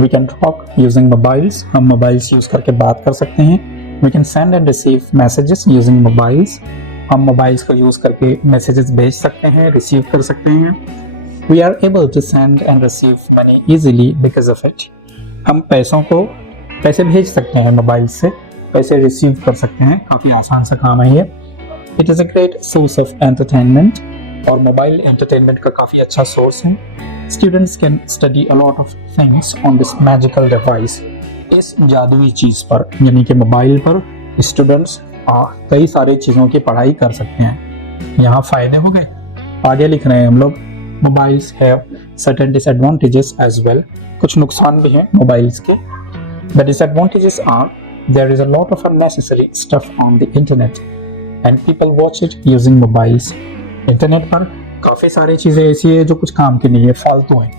we can talk using mobiles, हम मोबाइल्स यूज करके बात कर सकते हैं। We can send and receive messages using mobiles, हम मोबाइल्स को यूज करके मैसेजेस भेज सकते हैं, रिसीव कर सकते हैं। We are able to send and receive money easily because of it, हम पैसे भेज सकते हैं मोबाइल से, पैसे रिसीव कर सकते हैं, काफी आसान सा काम है ये। It is a great source of entertainment, और मोबाइल एंटरटेनमेंट का काफी अच्छा सोर्स है। Students can study a lot of things on this magical device, इस जादुई चीज पर, यानी कि मोबाइल पर स्टूडेंट्स कई सारी चीजों की पढ़ाई कर सकते हैं। यहाँ फायदे हो गए, आगे लिख रहे हैं हम लोग mobiles have certain disadvantages as well, कुछ नुकसान भी हैं मोबाइल्स के। The disadvantages are there is a lot of unnecessary stuff on the internet and people watch it using mobiles. Internet पर काफी सारी चीजें ऐसी है जो कुछ काम की नहीं है, फालतू है,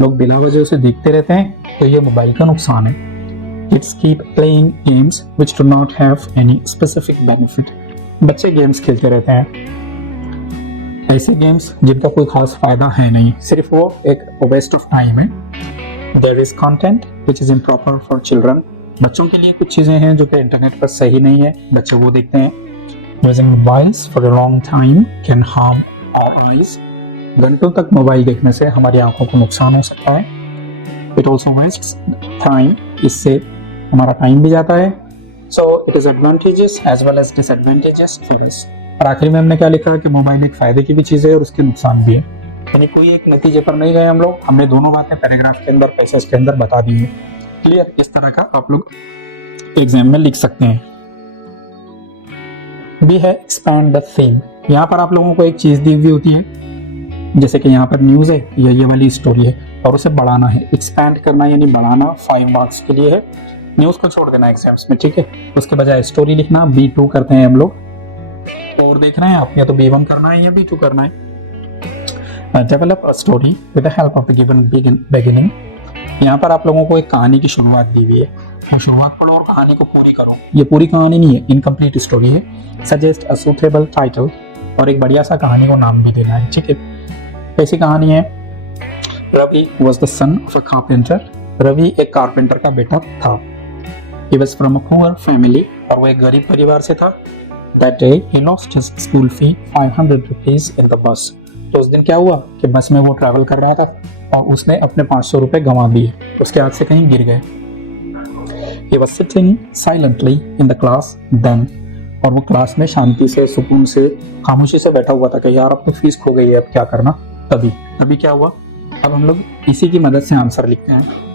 लोग बिना वजह से देखते रहते हैं, तो ये मोबाइल का नुकसान है। Kids keep playing games which do not have any specific benefit. बच्चे गेम्स खेलते रहते हैं, ऐसे गेम्स जिनका कोई खास फायदा है नहीं, सिर्फ वो एक वेस्ट ऑफ टाइम है। There is content which is improper for children. बच्चों के लिए कुछ चीजें हैं जो कि इंटरनेट पर सही नहीं है, बच्चे वो देखते हैं। Using mobiles for a long time can harm our eyes. घंटों तक मोबाइल देखने से हमारी आंखों को नुकसान हो सकता है। It also wastes time, इससे हमारा टाइम भी जाता है। So it is advantages as well as disadvantages for us. और आखिरी में हमने क्या लिखा कि मोबाइल एक फायदे की भी चीज है और उसके नुकसान भी है, यानी कोई एक नतीजे पर नहीं गए हम लोग, हमने दोनों बातें पैराग्राफ के अंदर, पैसेज के अंदर बता दी है। क्लियर, इस तरह का आप लोग एग्जाम में लिख सकते हैं। भी है एक्सपैंड द थीम, यहाँ पर आप लोगों को एक चीज दी हुई होती है, जैसे कि यहाँ पर न्यूज है या ये वाली स्टोरी है और उसे बढ़ाना है, एक्सपैंड करना यानी बढ़ाना, 5 मार्क्स के लिए है। न्यूज को छोड़ देना एग्जाम्स में, ठीक है, उसके बजाय स्टोरी लिखना। B2 करते हैं हम लोग, और देखना है आप, या तो B1 करना है या B2 करना है। Develop a story with the help of the given beginning, यहाँ पर आप लोगों को एक कहानी की शुरुआत दी हुई है, तो शुरुआत पढ़ो और कहानी को पूरी करो। ये पूरी कहानी नहीं है, इनकम्प्लीट स्टोरी है। सजेस्ट अ सूटेबल टाइटल, और एक बढ़िया सा कहानी को नाम भी देना है, ठीक है। कैसी कहानी है? Ravi was the son of a carpenter. Ravi एक कारपेंटर का बेटा था। He was from a poor family, और वो एक गरीब परिवार से था। That day he lost his school fee 500 rupees in the bus. तो उस दिन क्या हुआ कि बस में वो ट्रैवल कर रहा था और उसने अपने 500 रुपए गंवा दिए, उसके हाथ से कहीं गिर गए। He was sitting silently in the class then, और वो क्लास में शांति से, सुकून से, खामोशी से बैठा हुआ था कि यार अब तो फीस खो गई है, अब क्या करना। तभी क्या हुआ? अब हम लोग इसी की मदद से आंसर लिखते हैं।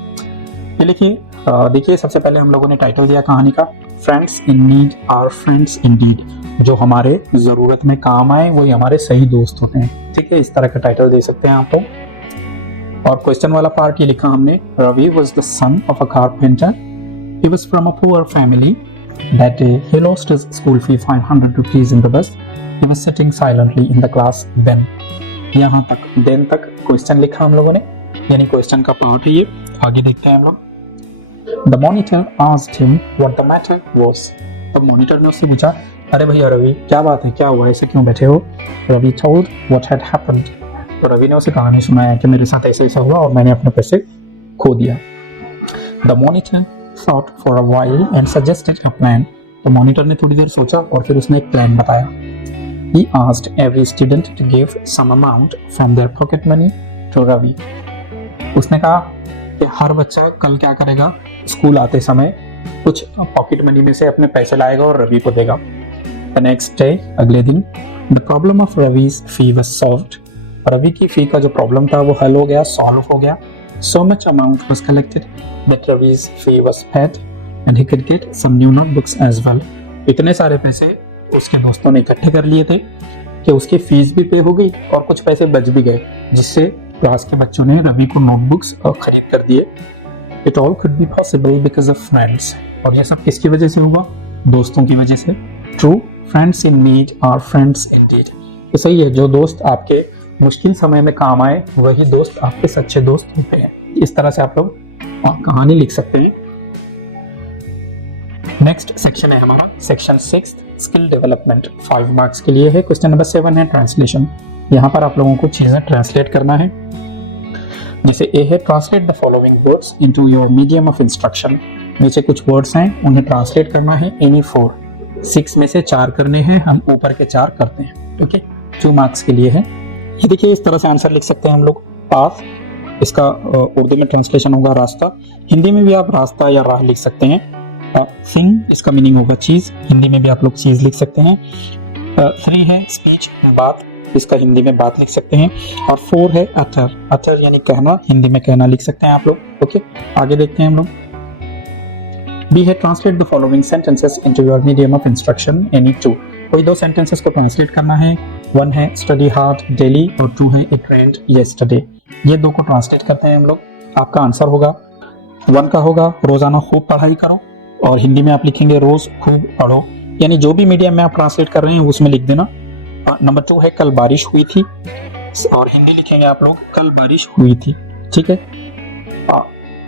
ये लिखिए, देखिए सबसे पहले हम लोगों ने टाइटल दिया कहानी का, friends in need are friends indeed. जो हमारे जरूरत में काम आए वही हमारे सही दोस्त होते हैं, ठीक है। इस तरह का टाइटल दे सकते हैं आप लोग। और क्वेश्चन वाला पार्ट ये लिखा हमने, Ravi was the son of a carpenter, he was from a poor family, that day he lost his school fee 500 rupees in the bus, he was sitting silently in the class then. यहाँ तक, then तक question लिखा हम लोगों ने, यानी question का part है ये। आगे देखते हैं हम लोग। The monitor asked him what the matter was. तब मॉनिटर ने उससे पूछा, अरे भैया रवि क्या बात है, क्या हुआ, ऐसे क्यों बैठे हो? Ravi told what had happened. तो रवि ने उसे कहानी सुनाया कि मेरे साथ ऐसे हुआ और मैंने अपने पैसे खो दिया। The monitor thought for a while and suggested a plan. तो मॉनिटर ने थोड़ी देर सोचा और फिर उसने एक प्लान बताया। He asked every student to give some amount from their pocket money to Ravi. उसने कहा कि हर बच्चा कल क्या करेगा, स्कूल आते समय कुछ पॉकेट मनी में से अपने पैसे लाएगा और रवि को देगा। The next day, अगले दिन, the problem of Ravi's fee was solved. Ravi की फी का जो प्रॉब्लम था वो हल हो गया, सॉल्व हो गया। So much amount was collected that Ravi's fee was paid and he could get some new notebooks as well. इतने सारे पैसे उसके दोस्तों ने इकट्ठे कर लिए थे कि उसकी फीस भी पे हो गई और कुछ पैसे बच भी गए, जिससे क्लास के बच्चों ने रवि को नोटबुक्स खरीद कर दिए। It all could be possible because of friends. और यह सब किसकी वजह से हुआ? दोस्तों की वजह से। True, friends in need are friends indeed. तो सही है, जो दोस्त आपके मुश्किल समय में काम आए वही दोस्त आपके सच्चे दोस्त होते हैं। इस तरह से आप लोग कहानी लिख सकते हैं। नेक्स्ट सेक्शन है हमारा सेक्शन 6 स्किल डेवलपमेंट, 5 मार्क्स के लिए है। क्वेश्चन नंबर 7 है ट्रांसलेशन। यहाँ पर आप लोगों को चीजें ट्रांसलेट करना है। जैसे ए है, translate the following words into your medium of instruction. नीचे कुछ वर्ड्स हैं, उन्हें ट्रांसलेट करना है। एनी 4, 6 में से 4 करने हैं, हम ऊपर के 4 करते हैं, ठीक है। 2 मार्क्स के लिए है। ये देखिए इस तरह से आंसर लिख सकते हैं हम लोग। पाथ, इसका उर्दू में ट्रांसलेशन होगा रास्ता, हिंदी में भी आप रास्ता या राह लिख सकते हैं। थिंग, इसका मीनिंग होगा चीज, हिंदी में भी आप लोग चीज लिख सकते हैं। 3 है स्पीच, बात, इसका हिंदी में बात लिख सकते हैं। और 4 है अटर, अटर यानी कहना, हिंदी में कहना लिख सकते हैं आप लोग, ओके। आगे देखते हैं हम लोग। बी है, translate the following sentences into your medium of instruction, any 2। कोई 2 सेंटेंसेस को ट्रांसलेट करना है। 1 है स्टडी हार्ड डेली और 2 है इट रेन्ड यस्टरडे। ये 2 को ट्रांसलेट करते हैं हम लोग। आपका आंसर होगा 1 का होगा रोजाना खूब पढ़ाई करो, और हिंदी में आप लिखेंगे रोज खूब पढ़ो, यानी जो भी मीडियम में आप ट्रांसलेट कर रहे हैं उसमें लिख देना। नंबर 2 है कल बारिश हुई थी, और हिंदी लिखेंगे आप लोग कल बारिश हुई थी, ठीक है।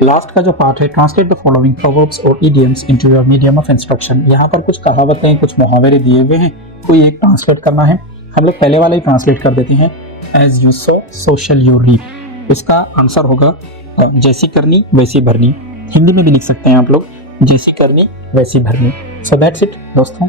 लास्ट का जो पार्ट है, ट्रांसलेट द फॉलोइंग प्रोवर्ब्स और idioms into your medium of instruction. यहाँ पर कुछ कहावतें, कुछ मुहावरे दिए हुए हैं, कोई एक ट्रांसलेट करना है। हम लोग पहले वाला ही ट्रांसलेट कर देते हैं। As you sow so shall you reap. इसका आंसर होगा जैसी करनी वैसी भरनी। हिंदी में भी लिख सकते हैं आप लोग, जैसी करनी वैसी भरनी। सो दैट्स इट दोस्तों।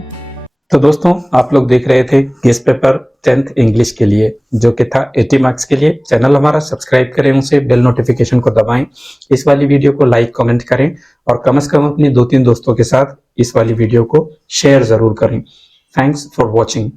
तो दोस्तों आप लोग देख रहे थे गेस्ट पेपर 10th इंग्लिश के लिए, जो कि था 80 मार्क्स के लिए। चैनल हमारा सब्सक्राइब करें, उसे बेल नोटिफिकेशन को दबाएं, इस वाली वीडियो को लाइक कमेंट करें, और कम से कम अपनी 2-3 दोस्तों के साथ इस वाली वीडियो को शेयर जरूर करें। Thanks for watching.